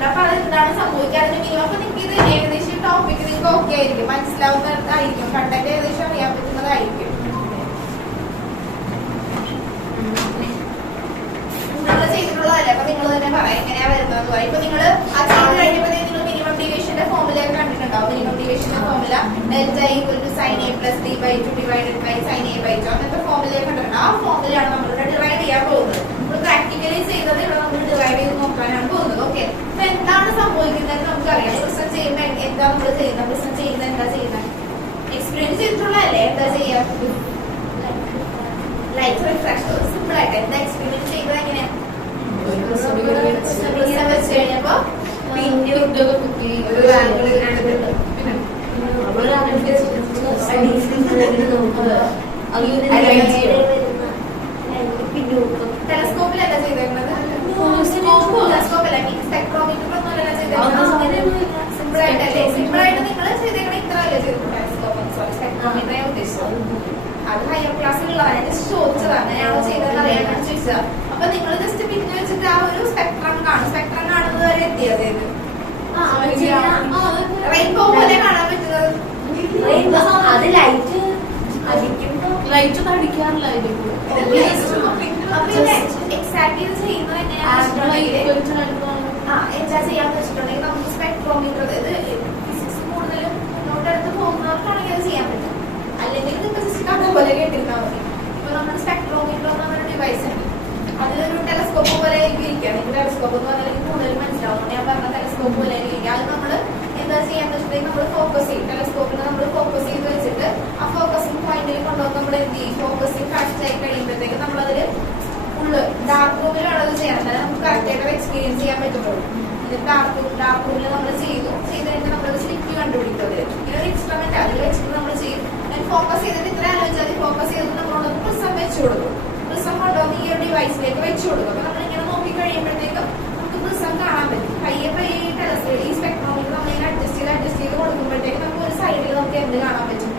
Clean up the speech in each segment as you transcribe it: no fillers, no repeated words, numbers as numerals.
ചെയ്തിട്ടുണ്ട്. അപ്പൊ അത് എന്താണ് സംഭവിക്കുക, അതിന് മിനിമം അപ്പൊ നിങ്ങൾക്ക് ഇത് ഏകദേശം ടോപ്പിക് നിങ്ങൾക്ക് ഓക്കെ ആയിരിക്കും, മനസ്സിലാവുന്നതായിരിക്കും, കണ്ടന്റ് ഏകദേശം അറിയാൻ പറ്റുന്നതായിരിക്കും. നിങ്ങൾ ചെയ്തിട്ടുള്ളതല്ലേ, അപ്പൊ നിങ്ങൾ തന്നെ പറയാം എങ്ങനെയാ വരുന്നത് പറയാം. ഇപ്പൊ നിങ്ങൾ ആ ചെയ്ത് കഴിഞ്ഞപ്പോൾ നിങ്ങൾ മിനിമം ഡീവിയേഷന്റെ ഫോർമുല കണ്ടിട്ടുണ്ടാവും. മിനിമം ഡീവിയേഷന്റെ formula delta equal to sine A plus D by 2 divided by sine A by 2 അങ്ങനത്തെ ഫോർമുല കണ്ടിട്ടുണ്ട്. ആ ഫോർമുലയാണ് നമ്മളിവിടെ ഡിറൈവ് ചെയ്യാൻ പോകുന്നത്. നമ്മൾ പ്രാക്ടിക്കലി ചെയ്തത് ഇവിടെ നമ്മൾ ഡിറൈവ് ചെയ്ത് നോക്കാനാണ് പോകുന്നത്. ഓക്കെ, അപ്പൊ എന്താണ് സംഭവിക്കുന്നത് നമുക്കറിയാം. പ്രിസന്റ് ചെയ്യുമ്പോൾ എന്താ നമ്മൾ ചെയ്യുന്നത്, പ്രിസന്റ് ചെയ്യുന്നത് എന്താ ചെയ്യുന്നത്, എക്സ്പീരിയൻസ് ചെയ്തിട്ടുള്ളതല്ലേ, എന്താ ചെയ്യാ, ലൈറ്റ് റിഫ്രാക്ഷൻ. സിമ്പിൾ ആയിട്ട് എന്താ എക്സ്പീരിയൻസ് ചെയ്യുന്നത്, എങ്ങനെയാ വെച്ച് കഴിഞ്ഞപ്പോ പിന്നെ ഒരു ടെലസ്കോപ്പിലല്ല ചെയ്തേക്കുന്നത്, ടെലസ്കോപ്പല്ല സ്പെക്ട്രോമീറ്ററിലൊന്നുമല്ല ചെയ്തേക്കുന്നത്. സിമ്പിൾ ആയിട്ടല്ലേ, സിമ്പിൾ ആയിട്ട് നിങ്ങൾ ചെയ്തേക്കണ ഇത്ര അല്ലേ ചെയ്തിട്ടുണ്ട്. ടെലസ്കോപ്പ് സോറി സ്പെക്ട്രോമീറ്റർ ഞാൻ ഉദ്ദേശിച്ചത്, അത് ഹയർ ക്ലാസ്സിലുള്ളതാണ്. ഞാൻ ജസ്റ്റ് ചോദിച്ചത് അങ്ങനെയാണോ ചെയ്തതെന്ന് അറിയാനാണ് ചോദിച്ചത്. അപ്പൊ നിങ്ങൾ ജസ്റ്റ് പിന്നെ വെച്ചിട്ട് ആ ഒരു സ്പെക്ട്രം കാണും, സ്പെക്ട്രം കാണുന്നത് വരെ എത്തിയത് റെയിൻബോ പോലെ കാണാൻ പറ്റുന്നത്. അത് ലൈറ്റ് ലൈറ്റ് അടിക്കാറില്ല. എക്സാക്ട്ലി ഇത് ചെയ്യുന്നത് എങ്ങനെയാണെന്ന് ചെയ്യാന്ന് വെച്ചിട്ടുണ്ടെങ്കിൽ നമുക്ക് സ്പെക്ട്രോമീറ്റർ ഇത് ഫിസിക്സ് കൂടുതലും മുന്നോട്ടെടുത്ത് പോകുന്നവർക്കാണെങ്കിൽ അത് ചെയ്യാൻ പറ്റും. അല്ലെങ്കിൽ നിങ്ങൾക്ക് ജസ്റ്റ് അതുപോലെ കേട്ടിരുന്നാൽ മതി. ഇപ്പൊ നമ്മുടെ സ്പെക്ട്രോമീറ്റർ എന്ന് പറഞ്ഞൊരു ഡിവൈസ് ഉണ്ട്, അതിലൊരു ടെലസ്കോപ്പ് പോലെ ഇരിക്കുക. നിങ്ങൾക്ക് ടെലസ്കോപ്പ് എന്ന് പറഞ്ഞാൽ കൂടുതൽ മനസ്സിലാവും. ഞാൻ പറഞ്ഞ ടെലസ്കോപ്പ് പോലെ ഇരിക്കുക. അത് നമ്മൾ എന്താ ചെയ്യാന്ന് വെച്ചിട്ടുണ്ടെങ്കിൽ നമ്മൾ ഫോക്കസ് ചെയ്യും. ടെലസ്കോപ്പിൽ നമ്മൾ ഫോക്കസ് ചെയ്ത് വെച്ചിട്ട് ആ ഫോക്കസിങ് പോയിന്റിൽ കൊണ്ടുവന്ന് നമ്മൾ എന്ത് ചെയ്യും, ഫോക്കസിങ് കറക്റ്റ് ആയി കഴിയുമ്പോഴത്തേക്ക് നമ്മളതിൽ ഫുള്ള് ഡാർക്ക് റൂമിലാണ് അത് ചെയ്യണം. എന്നാലും നമുക്ക് കറക്റ്റ് ആയിട്ട് എക്സ്പീരിയൻസ് ചെയ്യാൻ പറ്റുള്ളൂ. ഇത് ഡാർക്ക് റൂമിൽ നമ്മൾ ചെയ്ത് കഴിഞ്ഞാൽ നമ്മളത് സ്ലിപ്പ് കണ്ടുപിടിക്കും. അതിൽ ഇങ്ങനെ ഇൻസ്ട്രുമെന്റ് അതിൽ വെച്ചിട്ട് നമ്മൾ ചെയ്യും. ഫോക്കസ് ചെയ്തിട്ട് ഇത്ര ആലോചിച്ചാൽ ഫോക്കസ് ചെയ്തിട്ട് നമ്മളോട് പ്രിസം വെച്ചു കൊടുക്കും. പ്രിസം കൊണ്ടുവന്ന് ഈ ഒരു ഡിവൈസിലേക്ക് വെച്ചു കൊടുക്കും. അപ്പൊ നമ്മളിങ്ങനെ നോക്കി കഴിയുമ്പോഴത്തേക്കും നമുക്ക് പ്രിസം കാണാൻ പറ്റും. പയ്യെ ഈ സ്പെക്ട്രോമീറ്റർ നമ്മളിങ്ങനെ അഡ്ജസ്റ്റ് ചെയ്ത് കൊടുക്കുമ്പോഴത്തേക്ക് നമുക്ക് ഒരു സൈഡിൽ നമുക്ക് എന്ത് കാണാൻ പറ്റും,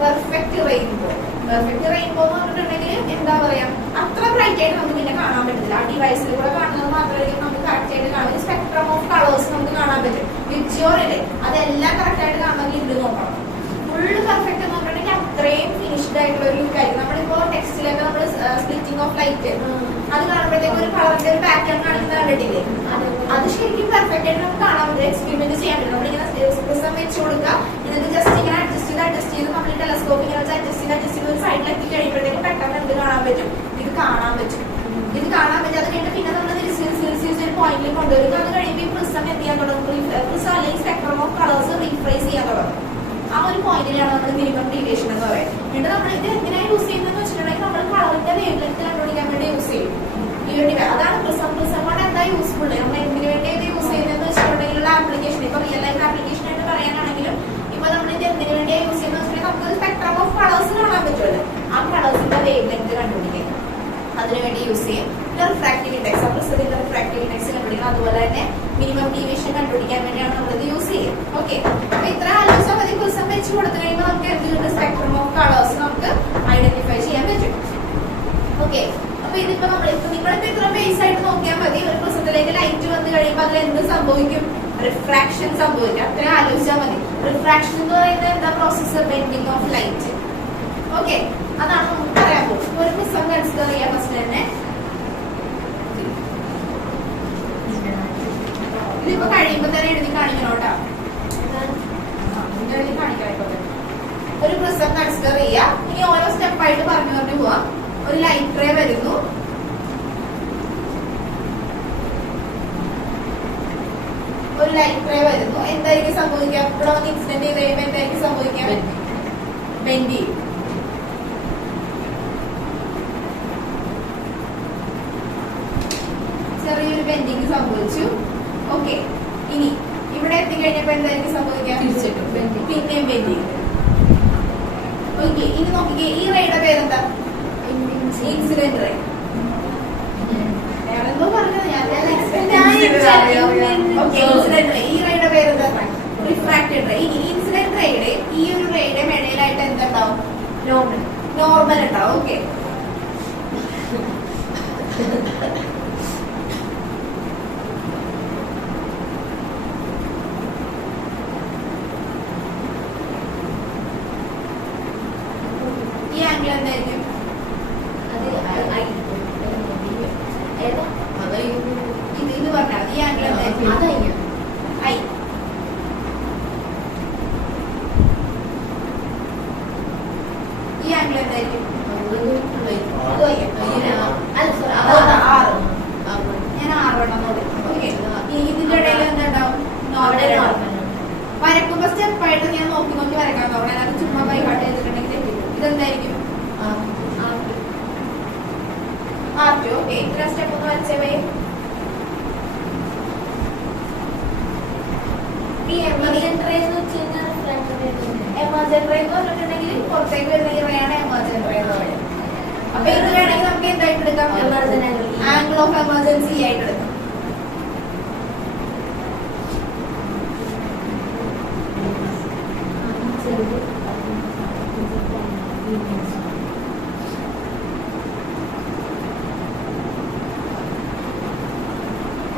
പെർഫെക്റ്റ് റെയിൻബോ. പെർഫെക്റ്റ് റെയിൻബോ എന്ന് പറഞ്ഞിട്ടുണ്ടെങ്കിൽ എന്താ പറയാ, അത്ര ബ്രൈറ്റ് ആയിട്ട് നമുക്ക് പിന്നെ കാണാൻ പറ്റില്ല. ആ ഡിവൈസിൽ കൂടെ കാണുന്നത് മാത്രമായിരിക്കും നമുക്ക് കറക്റ്റ് ആയിട്ട് കാണും. സ്പെക്ട്രം ഓഫ് കളേഴ്സ് നമുക്ക് കാണാൻ പറ്റും. വിബ്ജിയോറില്ലേ, അതെല്ലാം കറക്റ്റ് ആയിട്ട് കാണണമെങ്കിൽ ഇത് നോക്കണം. ഫുള്ള് പെർഫെക്റ്റ് എന്ന് പറഞ്ഞിട്ടുണ്ടെങ്കിൽ അത്രയും ഫിനിഷ്ഡ് ആയിട്ടുള്ള ഒരു ലുക്ക് ആയിരിക്കും. നമ്മളിപ്പോ ടെക്സ്റ്റിലൊക്കെ നമ്മൾ സ്പ്ലിറ്റിംഗ് ഓഫ് ലൈറ്റ് അത് കാണുമ്പോഴത്തേക്ക് ഒരു കളറിന്റെ ഒരു പാറ്റേൺ കാണിക്കുന്നത് കണ്ടിട്ടില്ലേ, അത് ശരിക്കും പെർഫെക്റ്റ് ആയിട്ട് നമുക്ക് കാണാൻ പറ്റും, എക്സ്പെരിമെന്റ് ചെയ്യാൻ പറ്റും. നമ്മളിങ്ങനെ പ്രിസം വെച്ച് കൊടുക്കുക, എന്നിട്ട് ജസ്റ്റ് ഇങ്ങനെ അഡ്ജസ്റ്റ് ചെയ്ത് നമ്മൾ ടെലസ്കോപ്പ് ഇങ്ങനെ വെച്ച് അഡ്ജസ്റ്റ് ചെയ്ത് ഒരു സൈഡിലെത്തി കഴിയുമ്പോഴത്തേക്ക് പെട്ടെന്ന് എന്ത് കാണാൻ പറ്റും, ഇത് കാണാൻ പറ്റും. അത് കഴിഞ്ഞിട്ട് പിന്നെ നമ്മൾ തിരിച്ച് ഒരു പോയിന്റിൽ കൊണ്ടുവരും. അത് കഴിയുമ്പോൾ ഈ പ്രിസം എന്ത് ചെയ്യാൻ തുടങ്ങും, പ്രിസം അല്ലെങ്കിൽ സ്പെക്ട്രം ഓഫ് കളേഴ്സ് റീഫ്രൈസ് ചെയ്യാൻ തുടങ്ങും. ആ ഒരു പോയിന്റിലാണ് നമ്മൾ മിനിമം ഡീവിയേഷൻ എന്ന് പറയുന്നത്. എന്നിട്ട് നമ്മൾ ഇത് എന്തിനാണ് യൂസ് ചെയ്യുന്നത് വെച്ചിട്ടുണ്ടെങ്കിൽ നമ്മൾ കളറിന്റെ വേവ് ലെങ്ത് കണ്ടുപിടിക്കാൻ വേണ്ടി യൂസ് ചെയ്യും. അതാണ് പ്രിസം കൊണ്ട് എന്താ യൂസ്ഫുൾ, നമ്മൾ എന്തിനു വേണ്ടി ഇത് യൂസ് ചെയ്യുന്നതെന്ന് വെച്ചിട്ടുണ്ടെങ്കിലുള്ള ആപ്ലിക്കേഷൻ. ഇപ്പൊ റിയൽ ലൈഫ് ആപ്ലിക്കേഷൻ ആയിട്ട് പറയാനാണെങ്കിലും ഇപ്പൊ നമ്മൾ ഇത് എന്തിനു വേണ്ടിയാ യൂസ് ചെയ്യുന്നത് വെച്ചിട്ടുണ്ടെങ്കിൽ നമുക്ക് സ്പെക്ട്രം ഓഫ് കളേഴ്സ് കാണാൻ പറ്റുമല്ലോ. ആ കളേഴ്സിന്റെ വേവ് ലെങ്ത് കണ്ടുപിടിക്കാൻ അതിനുവേണ്ടി യൂസ് ചെയ്യും. പിന്നെ റിഫ്രാക്റ്റീവ് ഇൻഡെക്സ്, പ്രിസത്തിന്റെ റിഫ്രാക്റ്റീവ് ഇൻഡെക്സ് കണ്ടുപിടിക്കണം. അതുപോലെ തന്നെ മിനിമം ഡീവിയേഷൻ കണ്ടുപിടിക്കാൻ വേണ്ടിയാണ് നമ്മളിത് യൂസ് ചെയ്യും. ഓക്കെ, അപ്പൊ ഇത്ര ആലോചിച്ചാൽ മതി. പ്രിസം വെച്ച് കൊടുത്തു കഴിയുമ്പോൾ നമുക്ക് എന്ത് സ്പെക്ട്രം ഓഫ് കളേഴ്സ് നമുക്ക് ഐഡന്റിഫൈ ചെയ്യാൻ പറ്റും. ഓക്കെ, അപ്പൊ ഇതിപ്പോ നിങ്ങളിപ്പോ ഇത്ര ബേസ് ആയിട്ട് നോക്കിയാൽ മതി. ഒരു പ്രിസത്തിലേക്ക് ലൈറ്റ് വന്നു കഴിയുമ്പോൾ അതിൽ എന്ത് സംഭവിക്കും, റിഫ്രാക്ഷൻ സംഭവിക്കും. അത്ര ആലോചിച്ചാൽ മതി. റിഫ്രാക്ഷൻ എന്ന് പറയുന്നത് എന്താ, process bending of light. Okay, അതാണ് നമുക്ക് പറയാൻ പോകുന്നത്. ഒരു പ്രിസം കൺസിഡർ ചെയ്യാൻ ഫസ്റ്റ് തന്നെ. ഇതിപ്പോ കഴിയുമ്പോ തന്നെ എഴുതി കാണിക്കണോട്ടാ, എഴുതി കാണിക്കാനായിക്കോട്ടെ. ഒരു പ്രിസം കൺസിഡർ ചെയ്യാം. ഇനി ഓരോ സ്റ്റെപ്പായിട്ട് പറഞ്ഞു പോവാം. ഒരു ലൈറ്റ് റേ വരുന്നു, എന്തായിരിക്കും സംഭവിക്കാം, ഇവിടെ വന്ന് ഇൻസിഡന്റ് ചെയ്ത് കഴിയുമ്പോൾ എന്തായിരിക്കും സംഭവിക്കാം, ബെൻഡ് ചെയ്യും. ചെറിയൊരു ബെൻഡിങ് സംഭവിച്ചു. ഓക്കെ, ഇനി ഇവിടെ എത്തിക്കഴിഞ്ഞപ്പോ എന്തായിരിക്കും സംഭവിക്കാം, തിരിച്ചിട്ടും പിന്നെയും ബെൻഡ് ചെയ്യും. ഓക്കെ, ഇനി നോക്കിക്കേ, ഈ റേയുടെ പേരെന്താ, ഇൻസിഡന്റ് റേ. ഞാനെന്തോ പറഞ്ഞത്, ഇൻസിഡന്റ് റേ. ഈ റേയുടെ പേരെന്താ, റിഫ്രാക്റ്റഡ് റേ. ഇനി ഇൻസിഡന്റ് റേയുടെ ഈ ഒരു റേയുടെ ഇടയിലായിട്ട് എന്തുണ്ടാവും, നോർമൽ ഉണ്ടാവും. ഓക്കെ, ആംഗിൾ എന്തായിരിക്കും? ഇത് പറഞ്ഞാൽ ഈ ആംഗിൾ എന്തായിരിക്കും? ഐ. ഈ ആംഗിൾ എന്തായിരിക്കും? ഞാൻ 6 എണ്ണം നോക്കാം. ഓക്കെ, ഇതിന്റെ ഇടയിൽ എന്താണ്ടാവും? വരക്കുമ്പോ സ്റ്റെപ്പായിട്ട് ഞാൻ നോക്കി നോക്കി വരക്കാൻ നോക്കണം. അതിനകത്ത് ചുമ്മാ കൈ കട്ട് ചെയ്തിട്ടുണ്ടെങ്കിൽ തെറ്റില്ല. ഇതെന്തായിരിക്കും? R2. ഓക്കെ, ഇത്ര സ്റ്റെപ്പ് ഒന്ന് വരച്ചേ പോയി. എമർജന്റ് റേ എന്ന് പറഞ്ഞിട്ടുണ്ടെങ്കിൽ പുറത്തേക്ക് വരുന്ന ഈ റേ ആണ് എമർജന്റ് റേ എന്ന് പറയുന്നത്. അപ്പൊ ഇത് വേണമെങ്കിൽ നമുക്ക് എന്തായിട്ട് എടുക്കാം? ആംഗിൾ ഓഫ് എമർജൻസി ആയിട്ട് എടുക്കാം.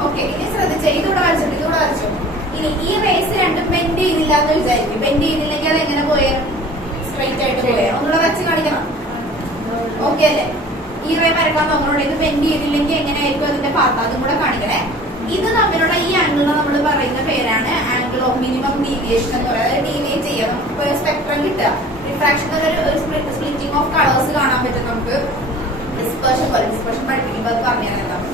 ഓക്കെ, ഇനി ശ്രദ്ധിച്ചേ, ഇതൂടെ വരച്ചു. ഇനി ഈ റേസ് രണ്ടും ബെൻഡ് ചെയ്തില്ല എന്ന് വിചാരിക്കും. ബെൻഡ് ചെയ്തില്ലെങ്കിൽ അത് എങ്ങനെ പോയേ? സ്ട്രൈറ്റ് ആയിട്ട് പോയേ. ഒന്നുകൂടെ വരച്ച് കാണിക്കണം. ഓക്കെ അല്ലേ? ഈ റേ വരക്കാൻ നോക്കണോണ്ട് ഇത് ബെൻഡ് ചെയ്തില്ലെങ്കിൽ എങ്ങനെയായിരിക്കും അതിന്റെ പാർട്ട്, അതും കൂടെ കാണിക്കണേ. ഇത് തമ്മിലുള്ള ഈ ആംഗിളിനെ നമ്മൾ പറയുന്ന പേരാണ് ആംഗിൾ ഓഫ് മിനിമം ഡീവിയേഷൻ എന്ന് പറയുന്നത്. ഡീവിയേറ്റ് ചെയ്യാം, നമുക്ക് ഒരു സ്പെക്ട്രം കിട്ടുക. റിഫ്രാക്ഷൻ ഒരു സ്പ്ലിറ്റിംഗ് ഓഫ് കളേഴ്സ് കാണാൻ പറ്റും നമുക്ക്. ഡിസ്പെർഷൻ പോലെ, ഡിസ്പെർഷൻ പഠിപ്പിക്കുമ്പോൾ അത് പറഞ്ഞു തരാം.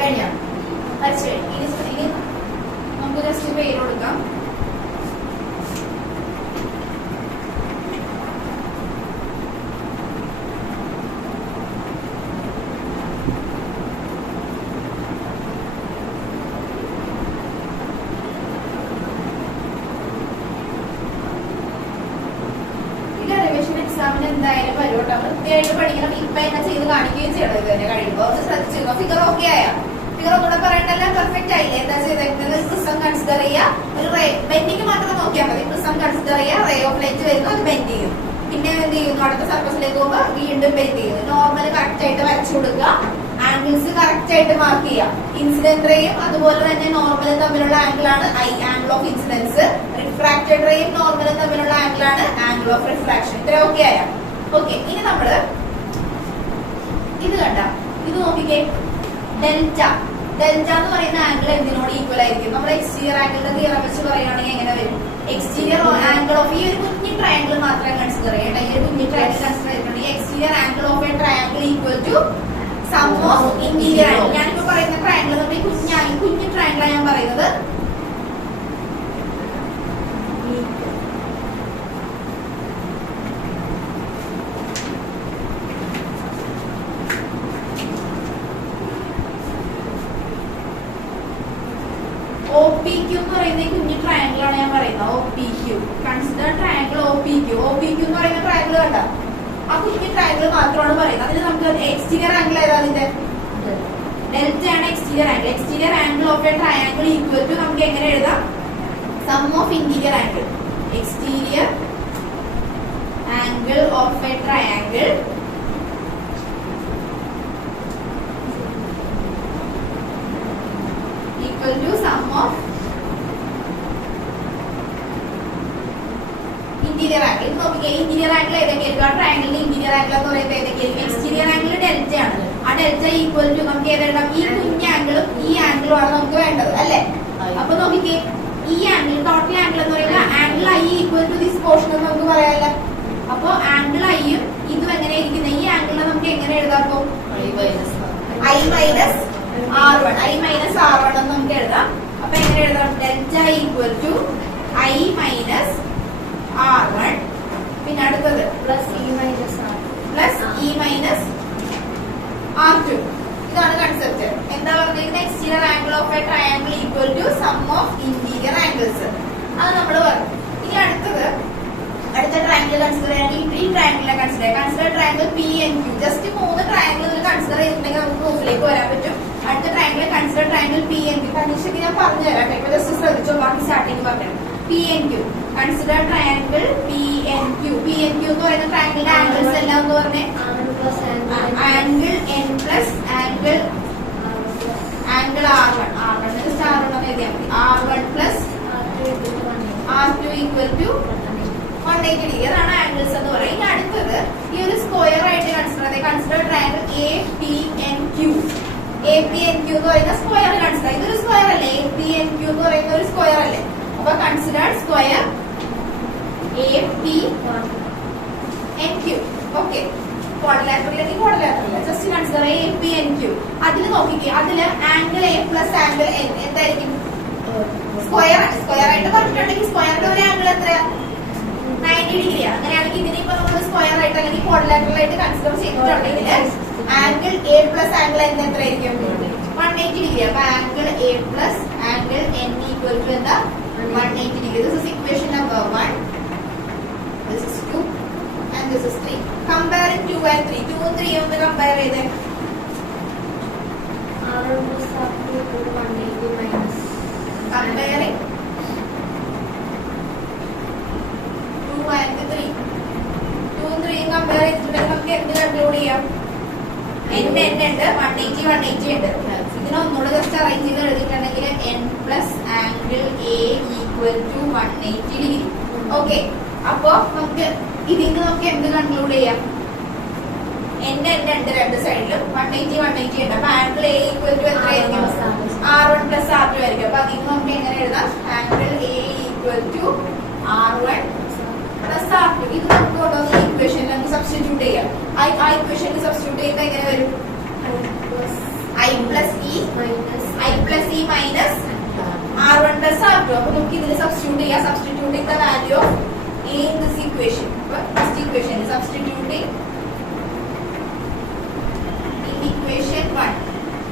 കഴിഞ്ഞ വരച്ചു. ഇനി നമുക്ക് ജസ്റ്റ് പേര് കൊടുക്കാം. എക്സാമിന് എന്തായാലും വരും കേട്ടോ. വൃത്തിയായിട്ട് പഠിക്കണം. ഇപ്പൊ എന്നെ ചെയ്ത് കാണിക്കുകയും ചെയ്യണം. ഇത് തന്നെ കഴിയുമ്പോ ഒന്ന് ശ്രദ്ധിച്ചിരുന്നോ? ഫിഗർ ഓക്കെ ആയാ? ഫിഗർ ഒന്നുകൂടെ പറയണ്ടല്ലോ. പെർഫെക്റ്റ് ആയില്ലേ? എന്താ ചെയ്തേക്കുന്നത്? പ്രിസം കൺസിഡർ ചെയ്യുക. ഒരു റേ ബെൻഡിങ് മാത്രം നോക്കിയാൽ മതി. പ്രിസം കൺസിഡർ ചെയ്യുക. റേ ഓഫ് ലൈറ്റ് വരുന്നു, അത് ബെൻഡ് ചെയ്യും. പിന്നെ എന്ത് ചെയ്യുന്നു? അടുത്ത സർഫസിലേക്ക് പോകുമ്പോൾ വീണ്ടും ബെൻഡ് ചെയ്യുന്നു. നോർമൽ കറക്റ്റ് ആയിട്ട് വരച്ചു കൊടുക്കുക. ആംഗിൾസ് കറക്റ്റ് ആയിട്ട് മാർക്ക് ചെയ്യാം. ഇൻസിഡന്റ് റേയും അതുപോലെ തന്നെ നോർമലും തമ്മിലുള്ള ആംഗിൾ ആണ് ആംഗിൾ ഓഫ് ഇൻസിഡൻസ്. റിഫ്രാക്റ്റഡ് റേയും നോർമലും തമ്മിലുള്ള ആംഗിൾ ആണ് ആംഗിൾ ഓഫ് റിഫ്രാക്ഷൻ. ഇത്ര ഓക്കെ ആയ? ഓക്കെ, ഇനി നമ്മള് ഇത് കണ്ട, ഇത് നോക്കിക്കേ. ഡെൽറ്റ എന്ന് പറയുന്ന ആംഗിൾ എന്തിനോട് ഈക്വൽ ആയിരിക്കും? നമ്മുടെ എക്സ്റ്റീരിയർ ആംഗിളിന്റെ തിയറം വെച്ച് പറയുകയാണെങ്കിൽ എങ്ങനെ വരും? എക്സ്റ്റീരിയർ ആംഗിൾ ഓഫ് ഈ ഒരു കുഞ്ഞി ട്രയാംഗിൾ മാത്രം കൺസിഡർ ചെയ്യട്ടെ. ഈ ഒരു കുഞ്ഞി ട്രയാംഗിൾ കൺസിഡർ ചെയ്തിട്ടുണ്ടെങ്കിൽ exterior angle of a triangle equal to sum of interior angle. ഞാനിപ്പോ പറയുന്ന ട്രയാംഗിൾ നമ്മുടെ കുഞ്ഞു ട്രയാംഗിളാണ് ഞാൻ പറയുന്നത്. OPQ എന്ന് പറയുന്ന കുഞ്ഞു ട്രയാംഗിൾ ആണ് ഞാൻ പറയുന്നത്. OPQ consider triangle OPQ. OPQ എന്ന് പറയുന്ന ട്രയാംഗിൾ കണ്ട, ആ കുഞ്ഞു ട്രയാംഗിൾ മാത്രമാണ് പറയുന്നത്. അതിന് നമുക്ക് എക്സ്റ്റീരിയർ ആംഗിൾ ഏതാ? അതിന്റെ ഡെൽറ്റ ആണ് exterior angle. Exterior angle of a triangle equal to നമുക്ക് എങ്ങനെ എഴുതാം? Sum of interior angle. Exterior angle of a triangle equal to sum of interior angle. നോക്കിക്കേ, ഇന്റീരിയർ ആംഗിൾ ഏതൊക്കെയായിരിക്കും? ആ ട്രയാംഗിളിന്റെ ഇന്റീരിയർ ആംഗിൾ എന്ന് പറയുന്നത് ഏതൊക്കെയായിരിക്കും? എക്സ്റ്റീരിയർ ആംഗിൾ ഡെൽറ്റ ആണ്. ആ ഡെൽറ്റ ഈക്വൽ ടു നമുക്ക് ഏതെല്ലാം? ഈ കുഞ്ഞ ആംഗിളും ഈ ആംഗിളും ആണ് നമുക്ക് വേണ്ടത് അല്ലെ? അപ്പൊ നോക്കിക്കേ, ഈ ആംഗിൾ ടോട്ടൽ ആംഗിൾ എന്ന് പറയുന്നത് angle I equal to this portion എന്ന് നമുക്ക് പറയാമല്ലോ. അപ്പൊ ആംഗിൾ ഐയും ഇതും എങ്ങനെ ഇരിക്കുന്നത്? ഈ ആംഗിളിനെ നമുക്ക് എങ്ങനെ എഴുതാം? I minus R1 I minus R1 എന്ന് നമുക്ക് എഴുതാം. അപ്പൊ എങ്ങനെ എഴുതാം? Delta equal to I minus R1 പിന്നെ അടുത്തത് plus E minus R plus E minus R2. ഇതാണ് കൺസെപ്റ്റ്. എന്താ പറഞ്ഞിരിക്കുന്നത്? Exterior angle of a triangle equal to sum of interior angles. അത് നമ്മൾ പറഞ്ഞു. ഇനി അടുത്ത ട്രയാംഗിൾ കൺസിഡർ ചെയ്യാൻ ഈ ട്രയാംഗിളിനെ consider triangle P N Q. Just 3 triangle consider ചെയ്തിട്ടുണ്ടെങ്കിൽ നമുക്ക് പ്രൂഫിലേക്ക് വരാൻ പറ്റും. അടുത്ത triangle consider triangle P N Q. പരീക്ഷയ്ക്ക് ഞാൻ പറഞ്ഞു തരാം. ഇപ്പൊ ജസ്റ്റ് ശ്രദ്ധിച്ചോ, ബാക്കി സ്റ്റാർട്ടിങ് പറഞ്ഞു. P N Q consider triangle P N Q. P N Q എന്ന് പറയുന്ന ട്രയാംഗിളിന്റെ ആംഗിൾസ് എല്ലാം എന്ന് പറഞ്ഞേ angle N plus angle R1. R1 just R1 എന്ന് എഴുതിയാൽ മതി. R1 plus R2 equal to 180 degree. അതാണ് ആംഗിൾസ് എന്ന് പറയുന്നത്. ഇനി അടുത്തത് ഈ ഒരു സ്ക്വയർ ആയിട്ട് consider triangle A P N Q. A P N Q എന്ന് പറയുന്ന സ്ക്വയർ കൺസിഡർ. ഇതൊരു സ്ക്വയർ അല്ലേ? എ പി എൻ ക്യൂ എന്ന് പറയുന്ന ഒരു സ്ക്വയർ അല്ലേ? അപ്പൊ consider square A P N Q. Okay, just consider A P N Q. അതിൽ നോക്കിക്കേ, അതില് angle A plus angle N എന്തായിരിക്കും? സ്ക്വയർ ആയിട്ട് പറഞ്ഞിട്ടുണ്ടെങ്കിൽ സ്ക്വയറിന്റെ ഒരു ആംഗിൾ എത്ര? 90 ഡിഗ്രിയാണ്. അങ്ങനെയാണെങ്കിൽ ഇതിനിപ്പോ നമ്മൾ സ്ക്വയർ ആയിട്ട് അല്ലെങ്കിൽ ക്വാഡ്രിലാറ്ററൽ ആയിട്ട് കൺസിഡർ ചെയ്തിട്ടുണ്ടെങ്കിൽ angle A plus angle N എത്രയായിരിക്കും? 180 ഡിഗ്രി. അപ്പൊ angle A plus angle N equal to എന്താ? 180 degree. This is equation number 1. This is 2 and this is 3. Comparing 2 and 3. 2 ഉം 3 ഒന്ന് കമ്പയർ ചെയ്തേ. R1 plus R2 equal to 180 minus Comparing 2 and 3. 2 ഉം 3 ഉം compare ചെയ്തിട്ടുണ്ടെങ്കിൽ നമുക്ക് എന്ത് കൺക്ലൂഡ് ചെയ്യാം? n ഉണ്ട്, 180 ഉണ്ട്. ഇതിനെ ഒന്നുകൂടെ ജസ്റ്റ് അറേഞ്ച് ചെയ്ത് എഴുതിയിട്ടുണ്ടെങ്കിൽ n plus angle A equal to 180 degree. Okay, അപ്പൊ നമുക്ക് ഇതിന് നമുക്ക് എന്ത് കൺക്ലൂഡ് ചെയ്യാം? n ഉണ്ട് രണ്ട് സൈഡിലും 180 ഉണ്ട്. അപ്പൊ ആംഗിൾ എ ഈക്വൽ ടു എത്രയായിരിക്കും? R1 പ്ലസ് R2 ആയിരിക്കും. അപ്പൊ അതിന് നമുക്ക് എങ്ങനെ എഴുതാം? Angle A equal to R1 plus R2. ഇത് നമുക്ക് കൊണ്ടുവന്ന് ഈ ഇക്വേഷനിൽ നമുക്ക് സബ്സ്റ്റിറ്റ്യൂട്ട് ചെയ്യാം. ആ ഇക്വേഷനിൽ സബ്സ്റ്റിറ്റ്യൂട്ട് ചെയ്യുമ്പോൾ എങ്ങനെ വരും? I plus E minus R1 plus R2. അപ്പൊ നമുക്ക് ഇതിൽ സബ്സ്റ്റിറ്റ്യൂട്ട് ചെയ്യാം. Substituting the value of A in this equation. First equation is substituting in equation 1.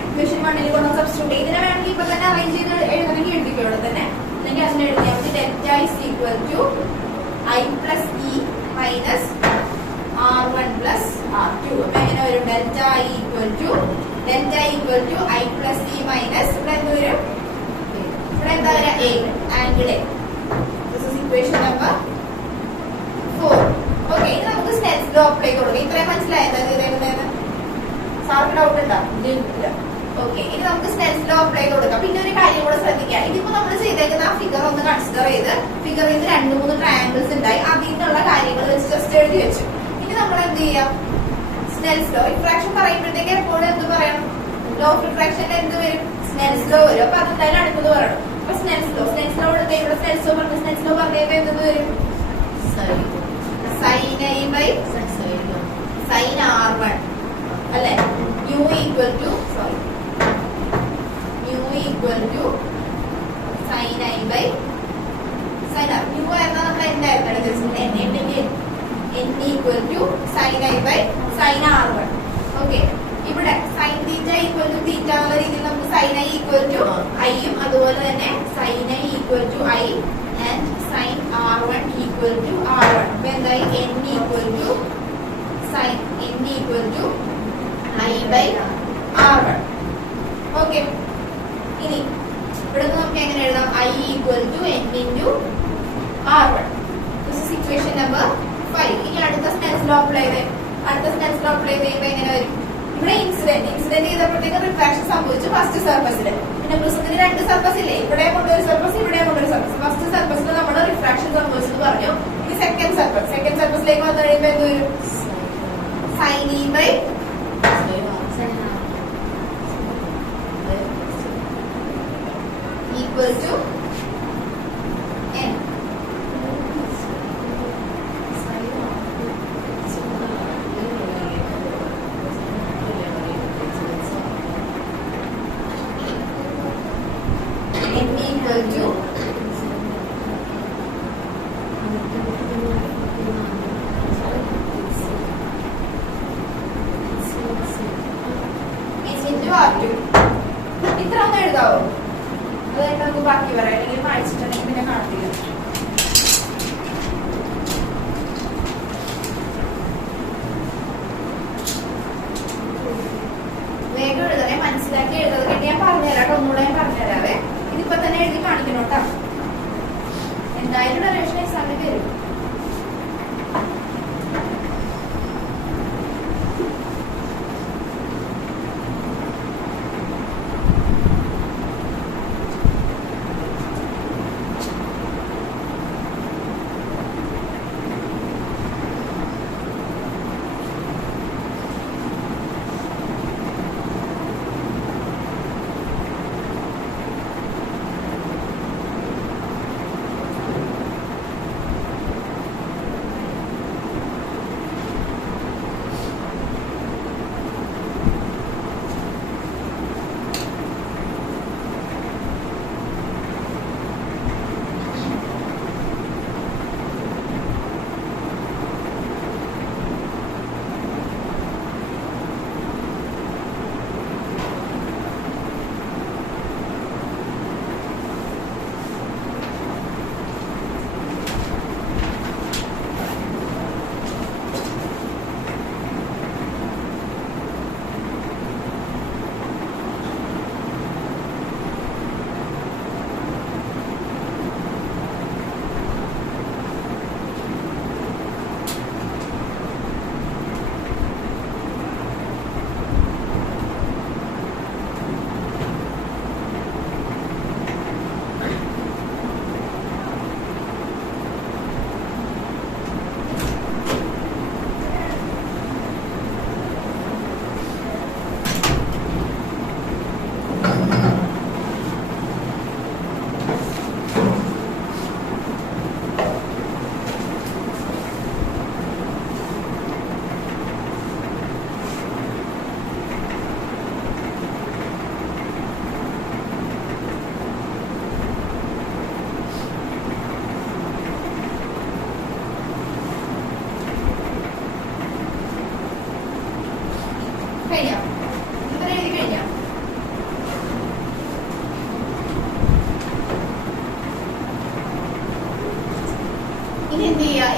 Equation 1 ൽ കൊണ്ട് സബ്സ്റ്റിറ്റ്യൂട്ട് ഇതിനെ വേണമെങ്കിൽ ഇപ്പൊ തന്നെ അറേഞ്ച് ചെയ്ത് എഴുതണമെങ്കിൽ എഴുതിക്കോളൂ തന്നെ. അല്ലെങ്കിൽ അതിനെ എഴുതിയാൽ മതി. Delta is equal to I plus E minus R1 plus R2. അപ്പൊ എങ്ങനെ വരും? Delta equal to I plus E minus ഇവിടെ എന്ത് വരും? ഇവിടെ എന്താ വരാ? A. Angle A. This is equation number 4. Okay, ഇനി നമുക്ക് സ്നെൽസ് ലോ അപ്ലൈ കൊടുക്കാം. ഇത്രയും മനസ്സിലായത് സാർക്ക് ഡൗട്ട് ഉണ്ടോ? ഓക്കെ, ഇനി നമുക്ക് സ്നെൽസ് ലോ അപ്ലൈ കൊടുക്കാം. പിന്നെ ഒരു കാര്യം കൂടെ ശ്രദ്ധിക്കുക. ഇതിപ്പോ നമ്മൾ ചെയ്തേക്കുന്ന ആ ഫിഗർ ഒന്ന് കൺസിഡർ ചെയ്ത് ഫിഗറിൽ നിന്ന് 2-3 ട്രയാംഗിൾസ് ഉണ്ടായി. അതിൽ നിന്നുള്ള കാര്യങ്ങൾ ജസ്റ്റ് എഴുതി വെച്ചു. ഇനി നമ്മൾ എന്ത് ചെയ്യാം? സ്നെൽസ് ലോ റിഫ്രാക്ഷൻ പറയുമ്പോഴത്തേക്ക് എപ്പോഴും എന്ത് പറയണം? ലോ ഓഫ് റിഫ്രാക്ഷനിൽ എന്ത് വരും? സ്നെൽസ് ലോ വരും. അപ്പൊ അതെന്തായാലും അടുത്തത് പറയണം. അപ്പൊ സ്നെൽസ് ലോ ഇവിടെ സ്നെൽസ് ലോ പറഞ്ഞപ്പോ എന്ത് വരും? Sin I by sin R1 അല്ലെ? mu equal to sin I by sin R. mu ആയിരുന്ന നമ്മൾ എന്തായിരുന്നു? n equal to sin I by sin R1. Okay, ഇവിടെ sin theta equal to theta എന്നുള്ള രീതിയിൽ നമുക്ക് sin I equal to I യും അതുപോലെ തന്നെ sin I equal to I and sin R1 equal to R1. അപ്പൊ എന്തായി? n equal to I by R1. Okay, ഇനി ഇവിടെ നമുക്ക് എങ്ങനെ എഴുതാം? I equal to n into R1. This is equation number 5. ഇനി അടുത്ത സ്നെൽസ് ലോ അപ്ലൈ ചെയ്യുമ്പോൾ എങ്ങനെ വരും? ഇവിടെ ഇൻസിഡന്റ് ചെയ്തപ്പോഴത്തേക്ക് റിഫ്രാക്ഷൻ സംഭവിച്ചു ഫസ്റ്റ് സർഫസിൽ. പിന്നെ പ്രിസത്തിന് 2 സർഫസ് ഇല്ലേ? ഇവിടെ കൊണ്ടൊരു സർഫസ്, ഇവിടെ കൊണ്ടൊരു സർഫസ്. ഫസ്റ്റ് സർഫസിൽ നമ്മൾ റിഫ്രാക്ഷൻ സംഭവിച്ചെന്ന് പറഞ്ഞു. ഇനി സെക്കൻഡ് സർഫസിലേക്ക് വന്നു കഴിയുമ്പോൾ എന്ത് വരും? sin E by equal to n. Into R2. ഇത്ര ഒന്ന് എഴുതാവോ? അതായിട്ട് നമുക്ക് ബാക്കി പറയാം, അല്ലെങ്കിൽ വായിച്ചിട്ടുണ്ടെങ്കിൽ പിന്നെ കാണത്തില്ല. വേഗം എഴുതണേ, മനസ്സിലാക്കി എഴുതുന്നത് ഞാൻ പറഞ്ഞുതരാം. ഒന്നുകൂടെ ഞാൻ പറഞ്ഞുതരാവേ. ഇതിപ്പോ തന്നെ എഴുതി കാണിക്കണം കേട്ടോ. എന്തായാലും ഡയറക്ഷൻ എക്സാമിൽ വരും.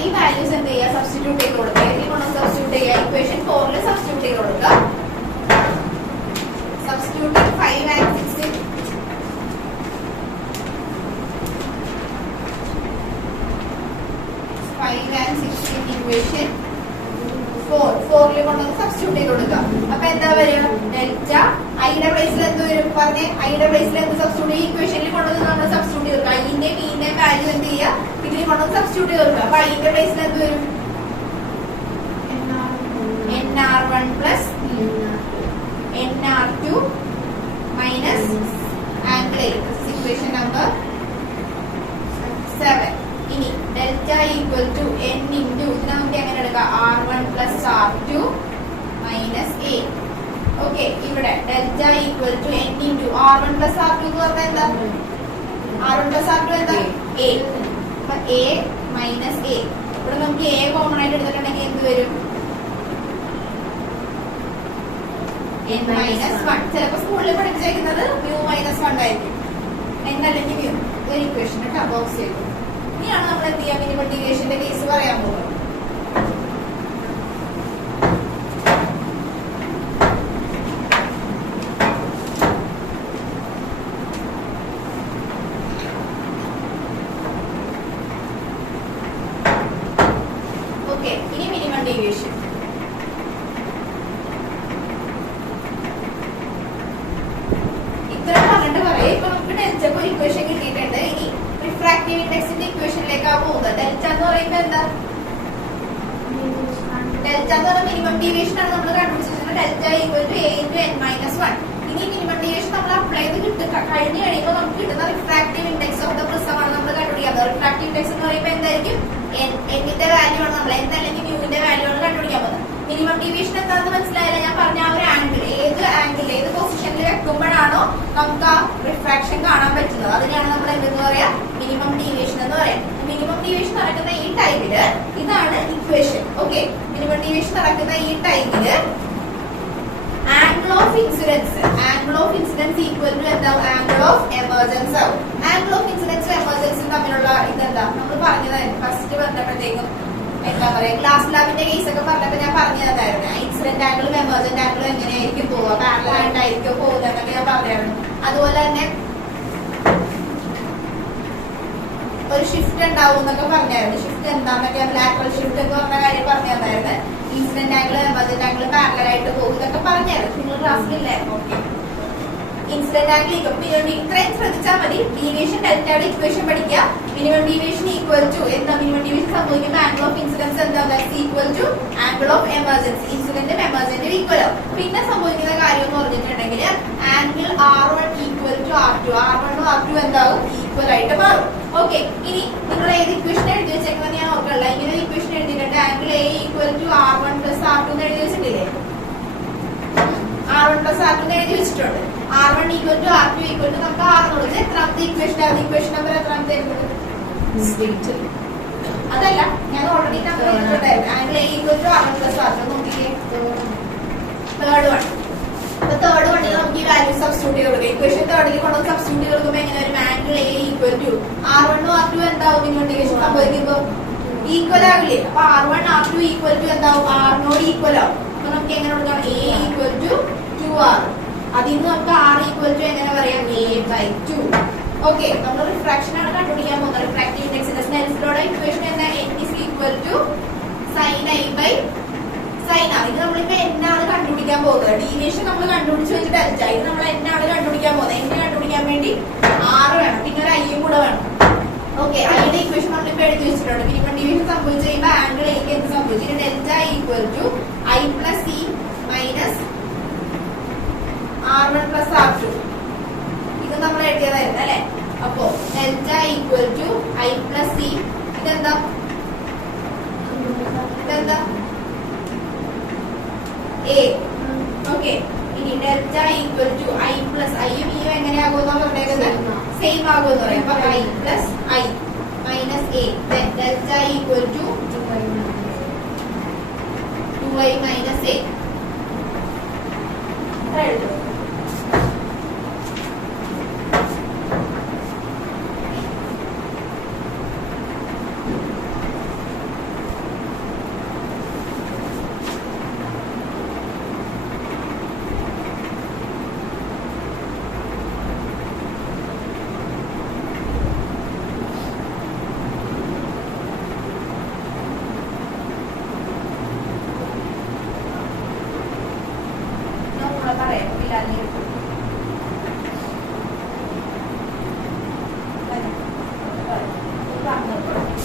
ഈ വാല്യൂസ് എന്ത് ചെയ്യുക? സബ്സ്റ്റിറ്റ്യൂട്ട് ചെയ്ത് കൊടുക്കുക. ഇതിൽ കൊണ്ട് സബ്സ്റ്റിറ്റ്യൂട്ട് ചെയ്യുക. ഇക്വേഷൻ 4 സബ്സ്റ്റിറ്റ്യൂട്ട് ചെയ്ത് കൊടുക്കുക. സബ്സ്റ്റിറ്റ്യൂട്ട് 5 and 6 ഇക്വേഷൻ 4 കൊണ്ട് സബ്സ്റ്റിറ്റ്യൂട്ട് ചെയ്ത് കൊടുക്കുക. അപ്പൊ എന്താ വരിക? ഡെൽറ്റ ഐയുടെ പ്ലേസിൽ എന്ത് വരും? പറഞ്ഞേ, ഐയുടെ പ്ലേസിൽ എന്ത് സബ്സ്റ്റിറ്റ്യൂട്ട്? ഈ ഇക്വേഷനിൽ കൊണ്ടുവന്ന് നമ്മൾ സബ്സ്റ്റിറ്റ്യൂട്ട് ചെയ്ത് കൊടുക്കുക. ഐന്റെ മീന്റെ വാല്യൂ എന്ത് ചെയ്യുക? ഇതിൽ കൊണ്ടുവന്ന് സബ്സ്റ്റിറ്റ്യൂട്ട് ചെയ്ത് കൊടുക്കുക. അപ്പൊ ഐന്റെ പ്ലേസിൽ എന്ത് വരും? nr1 plus nr2 minus angle 8. This is equation number 7. ഇനി delta equal to n into ഇതിനെ നമുക്ക് എങ്ങനെ എടുക്കാം? r1 plus r2 minus a. Okay, ഇവിടെ delta equal to n into r1 plus r2 എന്ന് പറഞ്ഞാൽ എന്താ? r1 plus r2 എന്താ? a. അപ്പൊ a minus a. ഇവിടെ നമുക്ക് a കോമൺ ആയിട്ട് എടുത്തിട്ടുണ്ടെങ്കിൽ എന്ത് വരും? n minus 1. ചിലപ്പോൾ സ്കൂളിൽ പഠിപ്പിച്ചേക്കുന്നത് mu minus 1 ആയിരിക്കും. n അല്ലെങ്കിൽ mu. ഒരു ഇക്വേഷൻ കേട്ടോ, ബോക്സ് ചെയ്തു. ഇനിയാണ് നമ്മൾ എന്ത് ചെയ്യാം? മിനിമം ഡീവിയേഷന്റെ കേസ് പറയാൻ പോകുന്നത്. ഓക്കെ, ഇനി മിനിമം ഡീവിയേഷൻ. ഇത്ര പറഞ്ഞിട്ട് പറയാം. ഇപ്പൊ നമുക്ക് ഡെൽറ്റക്ക് ഒരു ഇക്വേഷൻ കിട്ടിയിട്ടുണ്ട്. ഇനി റിഫ്രാക്റ്റീവ് ഇൻഡെക്സിന്റെ ഇക്വേഷനിലേക്കാണ് പോകുന്നത്. ഡെൽറ്റ എന്ന് പറയുമ്പോൾ എന്താ? ഡെൽറ്റ എന്ന് പറയുമ്പോൾ മിനിമം ഡീവിയേഷൻ ആണ് നമ്മൾ കണ്ടുപിടിച്ചിട്ടുള്ളത്. Delta equal to a into n minus 1. ഇനി മിനിമം ഡീവിയേഷൻ നമ്മൾ അപ്ലൈ ചെയ്ത് കഴിഞ്ഞ് കഴിയുമ്പോൾ നമുക്ക് കിട്ടുന്ന റിഫ്രാക്റ്റീവ് ഇൻഡെക്സ് ഓഫ് ദ പ്രിസമാണ് നമ്മൾ കണ്ടുപിടിക്കുന്നത്. റിഫ്രാക്റ്റീവ് ഇൻഡെക്സ് എന്ന് പറയുമ്പോൾ എന്തായിരിക്കും? എന്നിന്റെ വാല്യൂ ആണ് നമ്മൾ n അല്ലെങ്കിൽ മ്യൂവിന്റെ വാല്യൂ ആണ് കണ്ടുപിടിക്കാൻ പോകുന്നത്. മിനിമം ഡീവിയേഷൻ എന്താണെന്ന് മനസ്സിലായില്ല? ഞാൻ പറഞ്ഞ ആ ഒരു ആംഗിൾ, ഏത് പൊസിഷനിൽ വെക്കുമ്പോഴാണോ നമുക്ക് ആ റിഫ്രാക്ഷൻ കാണാൻ പറ്റുന്നത്, അതിനെയാണ് നമ്മൾ എന്തെന്ന് പറയാ? മിനിമം ഡീവിയേഷൻ എന്ന് പറയാം. മിനിമം ഡീവിയേഷൻ നടക്കുന്ന ഈ ടൈമില് ഇതാണ് ഇക്വേഷൻ. ഓക്കെ, മിനിമം ഡീവിയേഷൻ നടക്കുന്ന ഈ ടൈമില് angle angle of incidence equal to എന്താവും ആംഗിൾ ഓഫ് എമർജൻസ് ആവും. ആംഗിൾ ഓഫ് ഇൻസിഡൻസും എമർജൻസും തമ്മിലുള്ള ഇതെന്താ നമ്മൾ പറഞ്ഞതായിരുന്നു ഫസ്റ്റ് പറഞ്ഞപ്പോഴത്തേക്കും. എന്താ പറയാ ഗ്ലാസ് ലാബിന്റെ കേസ് ഒക്കെ പറഞ്ഞപ്പോ ഞാൻ പറഞ്ഞു തന്നായിരുന്നു ഇൻസിഡന്റ് ആംഗിളും എമർജന്റ് ആംഗിളും എങ്ങനെയായിരിക്കും പോവുക, പാരലൽ ആയിട്ടായിരിക്കും പോകുന്നതെന്നൊക്കെ ഞാൻ പറഞ്ഞായിരുന്നു. അതുപോലെ തന്നെ ഒരു ഷിഫ്റ്റ് ഉണ്ടാവും എന്നൊക്കെ പറഞ്ഞായിരുന്നു. ഷിഫ്റ്റ് എന്താന്നൊക്കെ ലാറ്ററൽ ഷിഫ്റ്റ് എന്ന് പറഞ്ഞ കാര്യം പറഞ്ഞു തന്നായിരുന്നു. Incident angle emergent angle parallel ആയിട്ട് പോകും ഇതൊക്കെ പറഞ്ഞായിരുന്നു. നിങ്ങൾ ക്ലാസ്സിലില്ലേ? ഓക്കെ. ഇൻസിഡന്റ് ആംഗിൾ ഇത്രയും ശ്രദ്ധിച്ചാൽ മതി. ഡീവിയേഷൻ ഡെൽറ്റയുടെ ഇക്വേഷൻ പഠിക്കുക. മിനിമം ഡീവിയേഷൻ ഈക്വൽ ടു എന്താ? മിനിമം ഡീവിയേഷൻ സംഭവിക്കുമ്പോൾ ആംഗിൾ ഓഫ് ഇൻസിഡൻസ് എന്താ? Equal to angle of emergency. ഇൻസിഡന്റും എമർജന്റും ഈക്വൽ ആവും. പിന്നെ സംഭവിക്കുന്ന കാര്യം എന്ന് പറഞ്ഞിട്ടുണ്ടെങ്കിൽ angle R1 equal to R2. R1 R2 എന്താവും? ഈക്വൽ ആയിട്ട് മാറും. ഓക്കെ. ഇനി നിങ്ങൾ ഏത് ഇക്വേഷൻ എഴുതി വെച്ചേക്കുന്നത് ഞാൻ ഓർക്കല്ല. ഇങ്ങനെ ഒരു ഇക്വേഷൻ എഴുതിയിട്ടുണ്ട്. Angle A equal to R1 plus R2 എന്ന് എഴുതി വെച്ചിട്ടില്ലേ? R1 പ്ലസ് R2 എന്ന് എഴുതി വെച്ചിട്ടുണ്ട്. R1 equal to R2 equal to നമുക്ക് R എന്നുള്ളത് എത്രാമത്തെ ഇക്വേഷൻ ആണ്? ഇക്വേഷൻ നമ്പർ എത്രാമത്തെ ആയിരുന്നത്? അതല്ല, ഞാൻ ഓൾറെഡി നമ്പർ എഴുതിയിട്ടുണ്ടായിരുന്നു. Angle A equal to R1 plus R2 നോക്കിയേ. Third one. അപ്പൊ തേർഡ് വണ്ണിൽ നമുക്ക് ഈ വാല്യൂ സബ്സ്റ്റിറ്റ്യൂട്ട് ചെയ്ത് കൊടുക്കാം. ഇക്വേഷൻ തേർഡിൽ കൊണ്ടുവന്ന് സബ്സ്റ്റിറ്റ്യൂട്ട് ചെയ്ത് കൊടുക്കുമ്പോൾ എങ്ങനെ വരും? Angle A equal to R1 R2 എന്താവും? ഇൻവെർട്ടിഗേഷൻ സംഭവിക്കുമ്പോൾ ഈക്വൽ ആവില്ലേ? അപ്പൊ R1 R2 ഈക്വൽ ടു എന്താവും? R നോട് ഈക്വൽ ആവും. അപ്പൊ നമുക്ക് എങ്ങനെ കൊടുക്കാം? A equal to 2R. അതിൽ നിന്ന് നമുക്ക് R ഈക്വൽ ടു എങ്ങനെ പറയാം? A/2. ഓക്കെ. നമ്മൾ റിഫ്രാക്ഷൻ ആണ് കണ്ടുപിടിക്കാൻ പോകുന്നത്. റിഫ്രാക്റ്റീവ് ഇൻഡെക്സിന്റെ സ്നെൽസിലൂടെ ഇക്വേഷൻ എന്താ? N is equal to sin I by sin R. ഇത് നമ്മളിപ്പോ N ആണ് കണ്ടുപിടിക്കാൻ പോകുന്നത്. ഡീവിയേഷൻ നമ്മൾ കണ്ടുപിടിച്ച് വെച്ചിട്ട് ഡെൽറ്റ. ഇത് നമ്മൾ N ആണ് കണ്ടുപിടിക്കാൻ പോകുന്നത്. N കണ്ടുപിടിക്കാൻ വേണ്ടി R വേണം, പിന്നെ ഒരു I കൂടെ വേണം. ഓക്കെ. ഐയുടെ ഇക്വേഷൻ നമ്മളിപ്പോ എഴുതി വെച്ചിട്ടുണ്ട്. മിനിമം ഡീവിയേഷൻ സംഭവിച്ചു കഴിയുമ്പോൾ ആംഗിൾ Aക്ക് എന്ത് സംഭവിച്ചു? Delta equal to I plus C minus R1 plus R2. ഇത് നമ്മൾ എഴുതിയതായിരുന്നു അല്ലെ? അപ്പോ delta equal to I plus C. ഇതെന്താ? A. ഓക്കെ. ഇനി delta equal to I plus ഐയും ഇയും എങ്ങനെയാകുമെന്നാ പറഞ്ഞേക്കുന്നത്? സെയിം ആകുമെന്ന് പറയാം. അപ്പൊ I plus I minus A. Delta equal to 2I minus A. എഴുതും.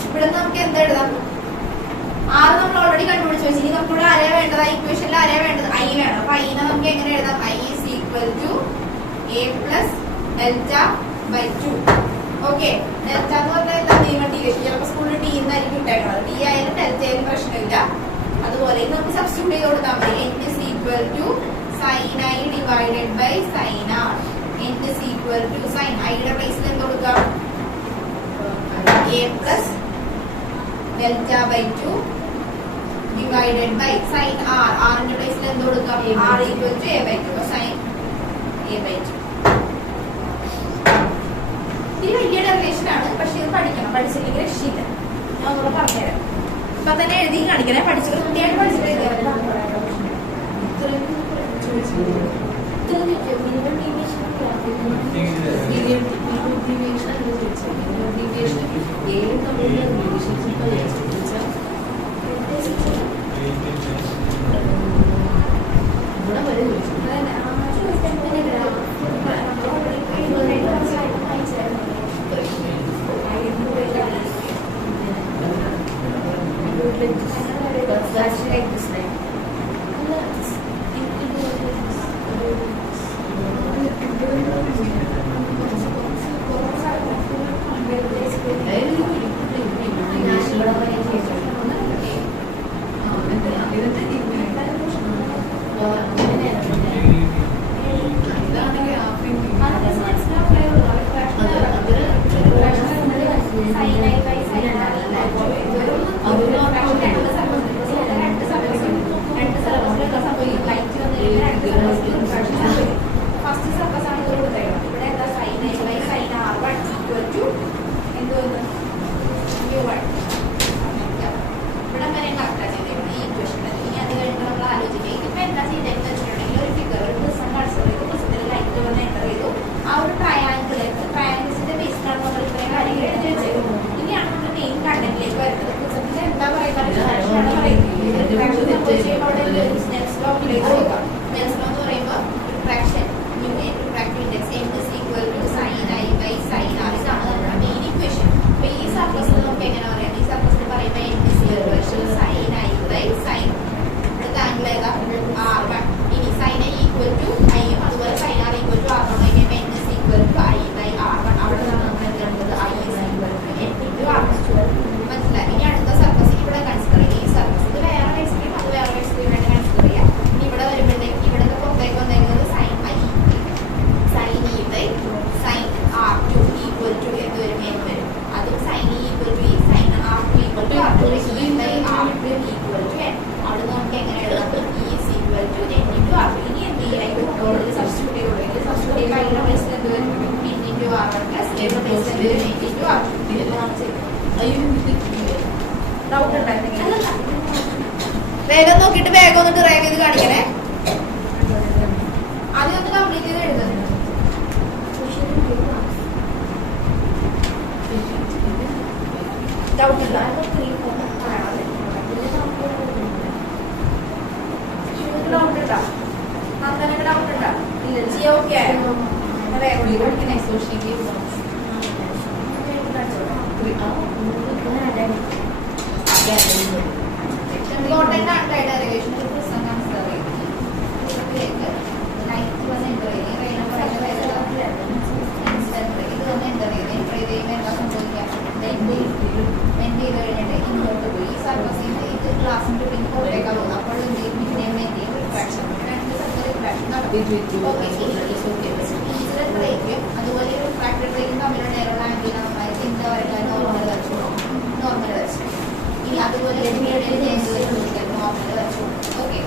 ഇവിടെ നമുക്ക് എന്താ എഴുതാം? R നമ്മൾ ഓൾറെഡി കണ്ടുപിടിച്ചു വെച്ചു. ഇനി നമുക്കിവിടെ ആരെയാ വേണ്ടത്? ഇക്വേഷനിൽ ആരെയാ വേണ്ടത്? I വേണം. അപ്പൊ I നെ നമുക്ക് എങ്ങനെ എഴുതാം? I is equal to A plus delta by 2. Okay. Delta എന്ന് പറഞ്ഞാൽ എന്താ? Minimum deviation. ചിലപ്പോൾ സ്കൂളിൽ T എന്നായിരിക്കും ഇട്ടേക്കുന്നത്. T ആയാലും ഡെൽറ്റ ആയാലും പ്രശ്നമില്ല. അതുപോലെ നമുക്ക് സബ്സ്റ്റിറ്റ്യൂട്ട് ചെയ്ത് കൊടുത്താൽ മതി. N is equal to sin I divided by sin R. N is equal to sin I യുടെ പ്ലേസിൽ എന്ത് കൊടുക്കാം? A plus delta by 2 divided by sin R. R ന്റെ പ്ലേസിൽ എന്ത് കൊടുക്കാം? R equal to A by 2. So sin A by 2. ഇത് വലിയ ഡെറിവേഷൻ ആണ്. പക്ഷെ ഇത് പഠിക്കണം. പഠിച്ചില്ലെങ്കിൽ രക്ഷയില്ല. ഞാൻ ഒന്നുകൂടെ പറഞ്ഞുതരാം. ഇപ്പൊ തന്നെ എഴുതി കാണിക്കണേ. പഠിച്ചത് കൃത്യമായിട്ട് പഠിച്ചിട്ട് എഴുതിയാൽ That's like this, right? Doubt ഉണ്ടായിരുന്നെങ്കിൽ വേഗം നോക്കിയിട്ട് വേഗം ഒന്ന് ട്രൈ ചെയ്ത് കാണിക്കണേ. ആദ്യം ഒന്ന് കംപ്ലീറ്റ് ചെയ്ത് എഴുതുന്നത് ഡൗട്ട് ഇല്ല. ഡൗട്ട് ഉണ്ടോ? നന്ദനക്ക് ഡൗട്ട് ഉണ്ടോ? ജിയോ ഓക്കെ ഇമ്പോർട്ടൻ്റ് ആണ് ഡെറിവേഷൻ നൈറ്റ് വന്ന് എൻ്റർ ചെയ്ത് ഇത് വന്ന് എൻ്റർ ചെയ്ത് എന്താ സംഭവിക്കുക? വെൻഡ് ചെയ്ത് കഴിഞ്ഞിട്ട് ഇങ്ങോട്ട് പോയി ഈ സർവീസിൽ നിന്ന് ഇത് ക്ലാസ്സിൻ്റെ പിന്നെ പുറത്തേക്കാണ് പോകുന്നത്. അപ്പോൾ എന്ത് ചെയ്യും? പിന്നെ മെയിൻ റിഫ്രാക്ഷൻ രണ്ട് സ്ഥലത്ത് റിഫ്രാക്ഷൻ നടക്കും. ഇൻസിഡന്റ് റേറ്റും അതുപോലെ റിഫ്രാക്റ്റഡ് റേറ്റും തമ്മിലുള്ള എറർ ആംഗിൾ നമ്മൾ എന്താ പറയുക? നോർമൽ വരച്ചു. ഇനി അതുപോലെ നോർമൽ വരച്ചു. ഓക്കെ,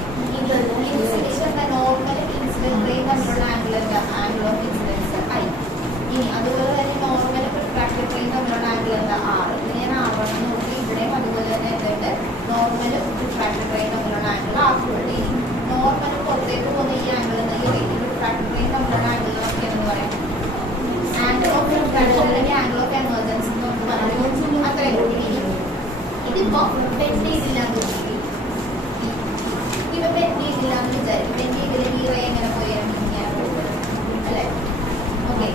നോർമൽ ഇൻസിഡന്റ് റേറ്റ് തമ്മിലുള്ള ആംഗിൾ എന്താ? Angle of incidents I. ഇനി അതുപോലെ തന്നെ നോർമൽ റിഫ്രാക്റ്റഡ് റേറ്റ് തമ്മിലുള്ള ആംഗിൾ എന്താ? ആർ. ഇനി ഞാൻ R1 നോക്കി ഇവിടെയും അതുപോലെ തന്നെ എന്തുണ്ട്? നോർമൽ റിഫ്രാക്റ്റഡ് റേറ്റ് തമ്മിലുള്ള ആംഗിൾ R2. ഇനി നോർമൽ പുറത്തേക്ക് പോകുന്ന ഈ ആംഗിൾ ഈ റേറ്റ് റിഫ്രാക്റ്റഡ് റേറ്റ് തമ്മിലുള്ള ആംഗിൾ എന്ന് പറയാം ആംഗിൾ ഓഫ് റിഫ്രാക്ഷൻ അല്ലെങ്കിൽ ആംഗിൾ ഓഫ് എമർജൻസി എന്ന് നമുക്ക് പറയാം. അത്രയും ഇതിപ്പോ ബെൻഡ് ചെയ്തില്ല എന്ന് ഇവ ബെൻഡ് ചെയ്തില്ല എന്ന് വിചാരിക്കും. ബെൻഡ് ചെയ്തില്ലെങ്കിൽ ഈ റേ എങ്ങനെ പോയാൽ ഇങ്ങനെ പോകുന്നത് അല്ലേ? ഓക്കെ,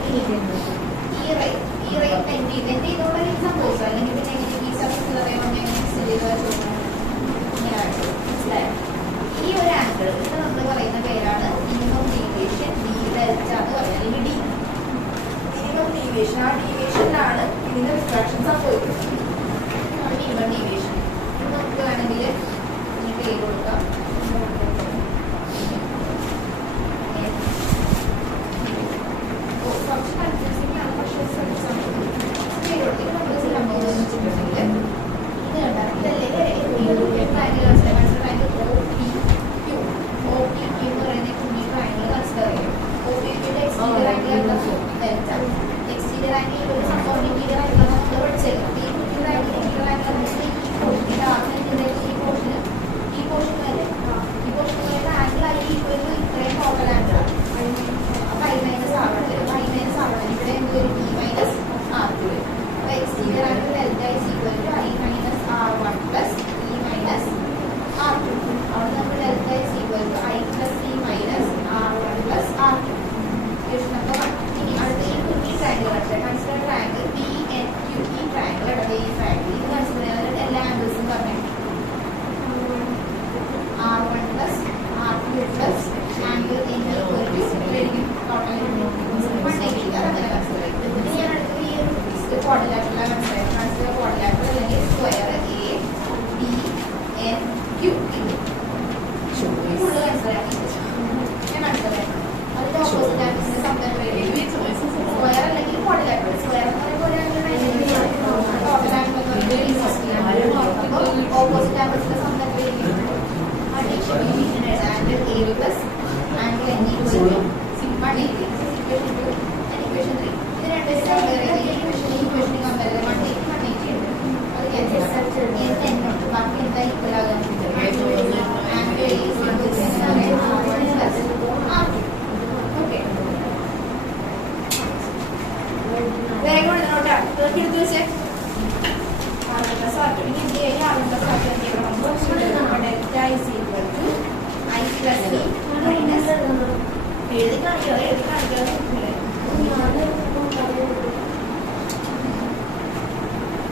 ഈ റേ ബെൻഡ് ചെയ്തോടെ സംഭവിച്ചു. അല്ലെങ്കിൽ പിന്നെ എങ്ങനെ ഈ സർഫസിൽ റേ എങ്ങനെ മനസ്സിലായോ? ഈ ഒരു ആംഗിൾ ഇത് നമ്മൾ പറയുന്ന പേരാണ് മിനിമം ഡീവിയേഷൻ ഡി ഡെൽറ്റ എന്ന് പറയുന്നത്, അല്ലെങ്കിൽ ഡി മിനിമം ഡീവിയേഷൻ. ആ ഡീവിയേഷനിലാണ് ഇതിന്റെ റിഫ്രാക്ഷൻ സംഭവിക്കുന്നത്. മിനിമം ഡീവിയേഷൻ നമുക്ക് വേണമെങ്കിൽ ഈ പേര് കൊടുക്കാം. കുറച്ച് കൺഫ്യൂസിംഗ് ആണ്, പക്ഷേ പേര് കൊടുത്തിട്ട് നമ്മൾ സംഭവം വെച്ചിട്ടുണ്ടെങ്കിൽ ഇത് കണ്ടാൽ ഇതല്ലേ എക്സ്റ്റീരിയർ ആംഗിൾ ഒരു സംഭവം ഇന്റീരിയർ ആംഗിൾ നമ്മൾ പഠിച്ചേക്കാം. ഈ ഇന്റീരിയർ ആംഗിൾ ഈ പോർഷൻ വരെ ഈ പോർഷൻ ആംഗിൾ ആയി ഇത്രയും ടോട്ടൽ ആംഗിളാണ്. അപ്പൊ I മൈനസ് R1 വരും. I മൈനസ് R1 ഇവിടെ എന്ത് വരും? E മൈനസ് R2 വരും. അപ്പൊ exterior angle delta is equal to I minus R1 plus E minus R2. അവിടെ നമ്മൾ delta is equal to I plus E minus R1 plus R2. ഇനി അടുത്ത ഈ കുഞ്ഞി ട്രയാങ്കിൾ കൺസിഡർ ട്രയാങ്കിൾ PNQ. ഈ triangle എടുത്ത ഈ ട്രയാങ്കിൾ ഇത് കൺസിഡർ ചെയ്യാൻ എല്ലാ ആംഗിൾസും പറഞ്ഞു R1 plus R2 plus angle N equal to total 180. അതങ്ങനെ കൺസിഡർ ചെയ്യും. ഇനി ഞാൻ അടുത്തത് ഈ ഒരു ക്വാഡ്രിലാറ്ററൽ കൺസിഡർ ക്വാഡ്രിലാറ്ററൽ അല്ലെങ്കിൽ സ്ക്വയർ ABNQ. ഇത് ഫുള്ള് കൺസിഡർ ഞാൻ കൺസിഡർ ചെയ്യാം. അതിന്റെ ഓപ്പോസിറ്റ് ആംഗിൾസിന്റെ സംബന്ധം സ്ക്വയർ അല്ലെങ്കിൽ ക്വാഡ്രിലാറ്ററൽ. സ്ക്വയർ എന്ന് പറയുമ്പോൾ ടോട്ടൽ ആംഗിൾ എന്ന് പറയുന്നത് ഓപ്പോസിറ്റ് ആംഗിൾസിന്റെ സംബന്ധം angle A plus angle N equal to 180. Equation 3 ഇത് രണ്ട് ഇക്വേഷൻ കമ്പയർ ചെയ്ത് 180 ഉണ്ട്. അത് N ഉണ്ട്. ബാക്കി എന്താ ഈക്വൽ ആകാൻ angle A equal to R1 plus R2. Okay, വേഗം എഴുതണോട്ടാ. ഇതൊക്കെ എടുത്ത് വെച്ചേ. R1 plus R2. ഇനി എന്ത് ചെയ്യാം? R1 പ്ലസ് R2 എന്ത് ചെയ്യണം? Delta is equal to I plus E minus എഴുതി കാണിക്കാതെ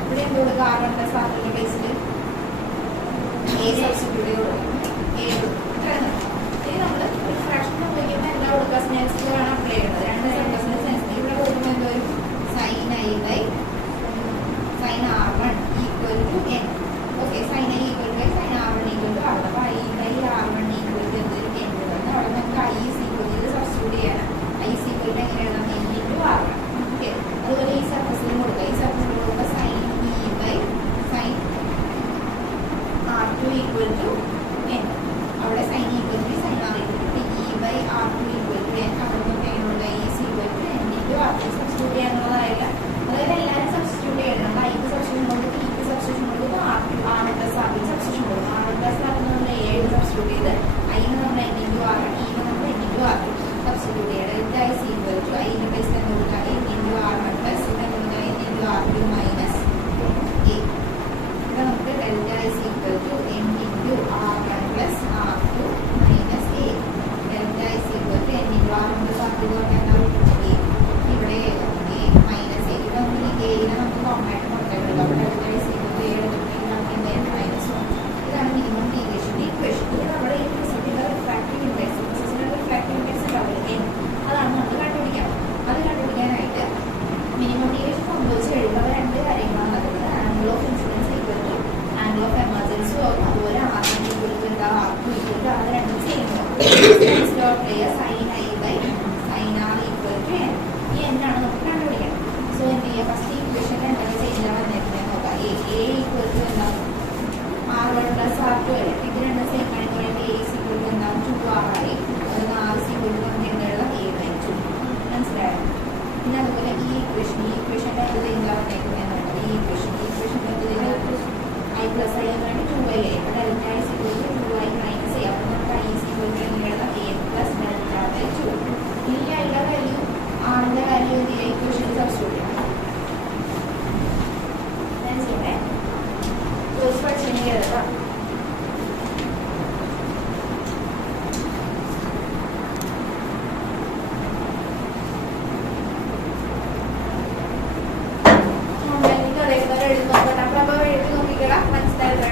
ഇവിടെ എന്ത് കൊടുക്കുക? R1 plus R2 Basil A substitute ചെയ്ത് കൊടുക്കും. ഇനി നമ്മൾ ഫ്രാക്ഷൻ ഉപയോഗിക്കുന്ന എല്ലാ കൊടുക്കുക സെൻസിറ്റീവാണ് അപ്ലൈ ചെയ്യുന്നത്. രണ്ട് സെൻറ്റൻസിന് സെൻസിറ്റീവ് ഇവിടെ കൊടുക്കുമ്പോൾ എന്തോ ഒരു sine I by sine R1 equal to N. Okay, sine I equal to sine R1 equal to R1. അപ്പോൾ I by R1 equal to എന്തൊരു N വന്ന് അവിടെ നമുക്ക് I ഈക്വൽ ചെയ്ത് സബ്സ്റ്റിറ്റ്യൂട്ട് ചെയ്യണം. I ഈക്വൽ ടു എങ്ങനെ എഴുതാം? N into R1. ഓക്കെ, അതുപോലെ ഈ സർഫസിലും കൊടുക്കുക. ഈ സർഫസിൽ കൊടുക്കുമ്പോൾ sine E by sine R2 equal to N. അവിടെ sine equal to sine R equal to E by R2 equal to N. അവിടെ നമുക്ക് എങ്ങനെയുള്ള E equal to N into R2 substitute ചെയ്യാനുള്ളതായില്ല. പിന്നെ അതുപോലെ ഈ ഇക്വേഷൻ്റെ അത് എന്താ പറഞ്ഞേക്കുന്നത് ഈ ഇക്വേഷൻ്റെ ഐ പ്ലസ് ഐ എന്ന് വേണ്ടി 2i അപ്പോൾ delta I is equal to 2i minus I അപ്പോൾ നമുക്ക് ഐ സിക്വൽ ടു എങ്ങനെയാണ് a പ്ലസ് ഡെൽറ്റ ബൈ 2. ഈ ഐയുടെ വാല്യൂ ആറിൻ്റെ വാല്യൂ എന്ത് ചെയ്യുക ഇക്വേഷനിൽ സബ്സ്റ്റിറ്റ്യൂട്ട് ചെയ്യണം. ഞാൻ ചെയ്യണേ കോഴ്സ് പഠിച്ചെങ്കിൽ എഴുതാം. മനസ്സിലായില്ലേ?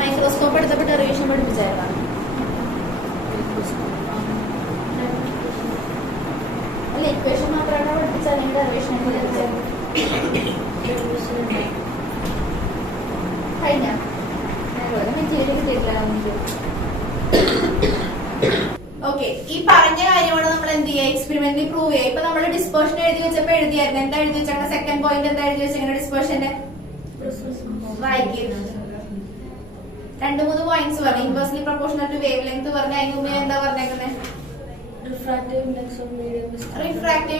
മൈക്രോസ്കോപ്പ് എടുത്തപ്പോൾ ഡെറിവേഷൻ പഠിപ്പിച്ചായിരുന്നു. അല്ല, ഇക്വേഷൻ മാത്രമാണോ പഠിപ്പിച്ചത് അല്ലെങ്കിൽ ഡെറിവേഷൻ കഴിഞ്ഞ മെറ്റീരിയൽ കിട്ടിയിട്ടില്ല നമുക്ക്. ഓക്കെ, ഈ പറഞ്ഞ കാര്യമാണ് നമ്മൾ എന്ത് ചെയ്യുക, എക്സ്പെരിമെന്റിൽ പ്രൂവ് ചെയ്യുക. ഇപ്പൊ നമ്മൾ ഡിസ്പേർഷൻ എഴുതി വെച്ചപ്പോ എഴുതിയായിരുന്നു. എന്താ എഴുതി വെച്ചാൽ സെക്കൻഡ് പോയിന്റ് എന്താ എഴുതി വെച്ചാൽ ഡിസ്പേർഷന്റെ 2-3 പോയിന്റ്സ് പറഞ്ഞു. Inversely proportional to wavelength പറഞ്ഞ അതിന് മുന്നേ എന്താ പറഞ്ഞേക്കുന്നത്? Refractive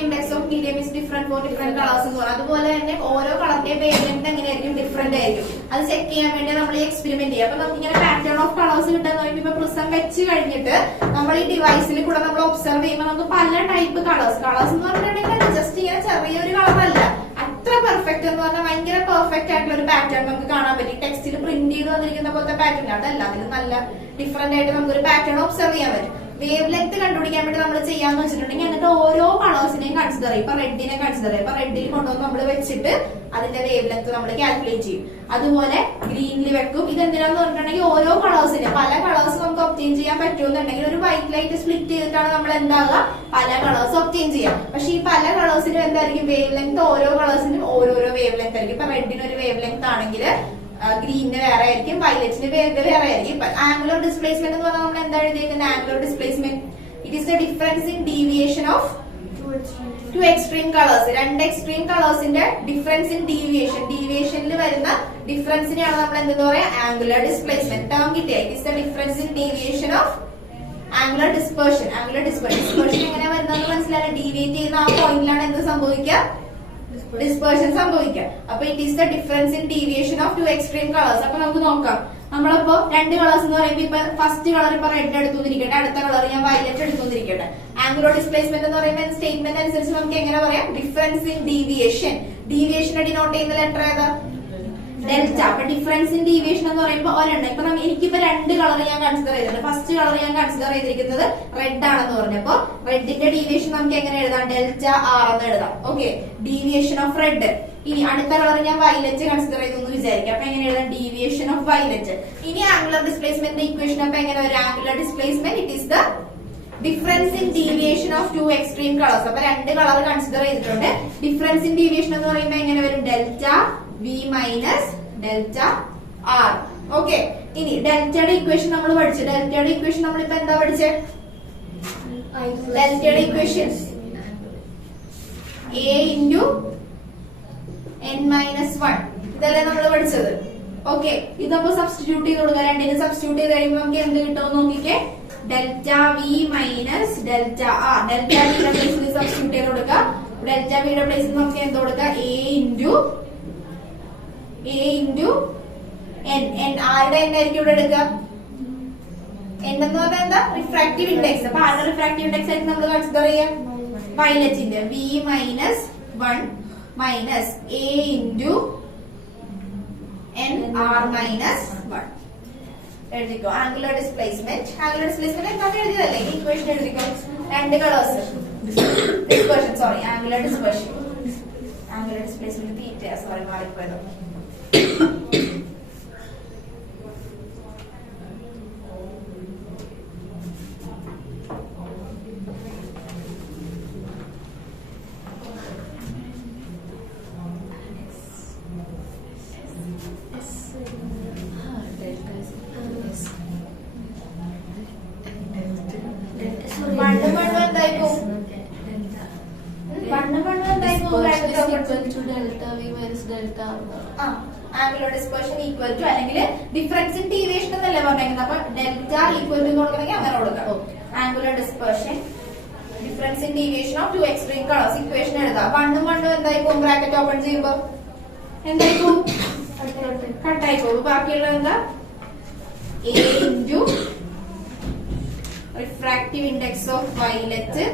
index of medium is different for different colours എന്ന് പറയും. അതുപോലെ തന്നെ ഓരോ കളറിന്റെ വേവ് ലെങ്ത് എങ്ങനെയായിരിക്കും, ഡിഫറെന്റ് ആയിരിക്കും. അത് ചെക്ക് ചെയ്യാൻ വേണ്ടി നമ്മൾ ഈ എക്സ്പെരിമെന്റ് ചെയ്യുക. അപ്പൊ നമുക്ക് ഇങ്ങനെ പാറ്റേൺ ഓഫ് കളേഴ്സ് കിട്ടാൻ നോക്കി ഇപ്പൊ പ്രിസം വെച്ച് കഴിഞ്ഞിട്ട് നമ്മൾ ഈ ഡിവൈസിൽ കൂടെ നമ്മൾ ഒബ്സർവ് ചെയ്യുമ്പോൾ നമുക്ക് പല ടൈപ്പ് കളേഴ്സ് എന്ന് പറഞ്ഞിട്ടുണ്ടെങ്കിൽ ജസ്റ്റ് ഇങ്ങനെ ചെറിയൊരു കളറല്ല, അത്ര പെർഫെക്റ്റ് എന്ന് പറഞ്ഞാൽ ഭയങ്കര പെർഫെക്റ്റ് ആയിട്ടുള്ള ഒരു പാറ്റേൺ നമുക്ക് കാണാൻ പറ്റും. ടെക്സ്റ്റിൽ പ്രിന്റ് ചെയ്ത് വന്നിരിക്കുന്ന പോലത്തെ പാറ്റേൺ അതല്ല, അതിൽ നല്ല ഡിഫറെന്റ് ആയിട്ട് നമുക്കൊരു പാറ്റേൺ ഒബ്സർവ് ചെയ്യാൻ പറ്റും. വേവ് ലെങ്ത് കണ്ടുപിടിക്കാൻ വേണ്ടി നമ്മൾ ചെയ്യാന്ന് വെച്ചിട്ടുണ്ടെങ്കിൽ എന്നിട്ട് ഓരോ കളേഴ്സിനെയും കൺസിഡർ ചെയ്യും. ഇപ്പൊ റെഡിനെ കൺസിഡർ ചെയ്യും. ഇപ്പൊ റെഡിൽ കൊണ്ടുവന്ന് നമ്മൾ വെച്ചിട്ട് അതിന്റെ വേവ് ലെങ്ത് നമ്മൾ കാൽക്കുലേറ്റ് ചെയ്യും. അതുപോലെ ഗ്രീനിൽ വെക്കും. ഇതെന്തിനാന്ന് പറഞ്ഞിട്ടുണ്ടെങ്കിൽ ഓരോ കളേഴ്സിന് പല കളേഴ്സ് നമുക്ക് ഒബ്റ്റെയിൻ ചെയ്യാൻ പറ്റുമെന്നുണ്ടെങ്കിൽ ഒരു വൈറ്റ് ലൈറ്റ് സ്പ്ലിറ്റ് ചെയ്തിട്ടാണ് നമ്മൾ എന്താകുക, പല കളേഴ്സ് ഒബ്റ്റെയിൻ ചെയ്യാം. പക്ഷെ ഈ പല കളേഴ്സിനും എന്തായിരിക്കും വേവ് ലെങ്ത്, ഓരോ കളേഴ്സിനും ഓരോരോ വേവ് ലെങ്ത് ആയിരിക്കും. ഇപ്പൊ റെഡിന് ഒരു വേവ് ലെങ്ത് ആണെങ്കിൽ ഗ്രീനിന് വേറെ ആയിരിക്കും, വയലറ്റിന് വേറെ ആയിരിക്കും. ആംഗുലർ ഡിസ്പ്ലേസ്മെന്റ് എന്ന് പറഞ്ഞാൽ നമ്മൾ എന്താ എഴുതിയിരിക്കുന്നത്? Angular displacement it is the difference in deviation of two extreme colours. രണ്ട് എക്സ്ട്രീം കളേഴ്സിന്റെ ഡിഫറൻസ് ഇൻ ഡീവിയേഷനിൽ വരുന്ന ഡിഫറൻസിനെയാണ് നമ്മൾ എന്തെന്ന് പറയാ, ആംഗുലർ ഡിസ്പ്ലേസ്മെന്റ്. ടേം കിട്ടിയ it is the difference in deviation of angular dispersion. Dispersion എങ്ങനെ വരുന്നതെന്ന് മനസ്സിലായാലും ഡീവിയേറ്റ് ചെയ്യുന്ന ആ പോയിന്റിലാണ് എന്ത് സംഭവിക്കുക, ഡിസ്പേർഷൻ സംഭവിക്കുക. അപ്പൊ it is the difference in deviation of two extreme colours. അപ്പൊ നമുക്ക് നോക്കാം. നമ്മളിപ്പോ രണ്ട് കളേഴ്സ് എന്ന് പറയുമ്പോൾ ഇപ്പൊ ഫസ്റ്റ് കളർ ഇപ്പൊ റെഡ് എടുത്തുകൊണ്ടിരിക്കട്ടെ, അടുത്ത കളർ ഞാൻ വയലറ്റ് എടുത്തുകൊണ്ടിരിക്കട്ടെ. ആംഗുലർ ഡിസ്പ്ലേസ്മെന്റ് എന്ന് പറയുമ്പോൾ സ്റ്റേറ്റ്മെന്റ് അനുസരിച്ച് നമുക്ക് എങ്ങനെ പറയാം, ഡിഫറൻസ് ഇൻ ഡീവിയേഷൻ. ഡീവിയേഷനെ ഡിനോട്ട് ചെയ്യുന്ന ലെറ്റർ ഏതാ, ഡെൽറ്റ. അപ്പൊ ഡിഫറൻസ് ഇൻ ഡീവിയേഷൻ എന്ന് പറയുമ്പോൾ ഒരെണ്ണം. ഇപ്പൊ എനിക്കിപ്പോ രണ്ട് കളർ ഞാൻ കൺസിഡർ ചെയ്തിട്ടുണ്ട്. ഫസ്റ്റ് കളർ ഞാൻ കൺസിഡർ ചെയ്തിരിക്കുന്നത് റെഡ് ആണെന്ന് പറഞ്ഞപ്പോ റെഡിന്റെ ഡീവിയേഷൻ നമുക്ക് എങ്ങനെ എഴുതാം, ഡെൽറ്റ ആർ എന്ന് എഴുതാം. Okay, deviation of red. ഇനി അടുത്ത കളർ ഞാൻ വയലറ്റ് കൺസിഡർ ചെയ്തു എന്ന് വിചാരിക്കാം. അപ്പൊ എങ്ങനെ എഴുതാം, ഡീവിയേഷൻ ഓഫ് വയലറ്റ്. ഇനി ആംഗുലർ ഡിസ്പ്ലേസ്മെന്റ് ഇക്വേഷൻ അപ്പൊ എങ്ങനെ വരും, angular displacement it is the difference in deviation of two extreme colours. അപ്പൊ രണ്ട് കളർ കൺസിഡർ ചെയ്തിട്ടുണ്ട്. ഡിഫറൻസ് ഇൻ ഡീവിയേഷൻ എന്ന് പറയുമ്പോൾ എങ്ങനെ വരും, delta V minus delta R. Okay, ഇനി ഡെൽറ്റയുടെ ഇക്വേഷൻ നമ്മൾ പഠിച്ചു. ഡെൽറ്റയുടെ ഇക്വേഷൻ നമ്മളിപ്പോ എന്താ പഠിച്ചത്, ഡെൽറ്റയുടെ equation A into N minus 1 ഇതല്ലേ നമ്മൾ പഠിച്ചത്. ഓക്കെ, ഇതപ്പോ സബ്സ്റ്റിറ്റ്യൂട്ട് ചെയ്ത് കൊടുക്കുക. രണ്ടിന് സബ്സ്റ്റിറ്റ്യൂട്ട് ചെയ്ത് കഴിയുമ്പോൾ നമുക്ക് എന്ത് കിട്ടുമെന്ന് നോക്കിക്കേ, delta V minus delta R. Delta വിയുടെ പ്ലേസിൽ സബ്സ്റ്റിറ്റ്യൂട്ട് ചെയ്ത് കൊടുക്കുക. ഡെൽറ്റ വിയുടെ പ്ലേസിൽ നമുക്ക് എന്ത് കൊടുക്കുക, എ ഇൻറ്റു എൻ. ആരുടെ എൻ ആയിരിക്കും ഇവിടെ എടുക്കുക, എന്തെന്ന് പറഞ്ഞാൽ എന്താ റിഫ്രാക്റ്റീവ് ഇൻഡെക്സ്. അപ്പൊ ആരുടെ റിഫ്രാക്റ്റീവ് ഇൻഡെക്സ് ആയിട്ട് നമ്മൾ കൺസിഡർ ചെയ്യാം? വയലറ്റിന്റെ V minus 1 minus A into NR minus 1 എഴുതിക്കോ. ആംഗുലർ ഡിസ്പ്ലേസ്മെന്റ് എന്താ എഴുതിയതല്ലേ? ഇക്വേഷൻ എഴുതിക്കോ. രണ്ട് colours dispersion, sorry angular displacement theta, sorry മാറിപ്പോയത്. ആംഗുലർ ഡിസ്പെർഷൻ ഈക്വൽ ടു അല്ലെങ്കിൽ ഡിഫറൻസ് ഇൻ ഡീവിയേഷൻ എന്നല്ലേ പറഞ്ഞേക്കുന്നത്. അപ്പൊ ഡെൽറ്റ ഈക്വൽ ടു കൊടുക്കണമെങ്കിൽ അങ്ങനെ കൊടുക്കാം. Angular dispersion difference in deviation of two extreme colours equation എഴുതാം. 1 1 എന്തായിപ്പോ? ബ്രാക്കറ്റ് ഓപ്പൺ ചെയ്യുമ്പോ എന്തായിപ്പോ? കട്ടായിപ്പോ. ബാക്കിയുള്ളത് എന്താ? A into refractive index of violet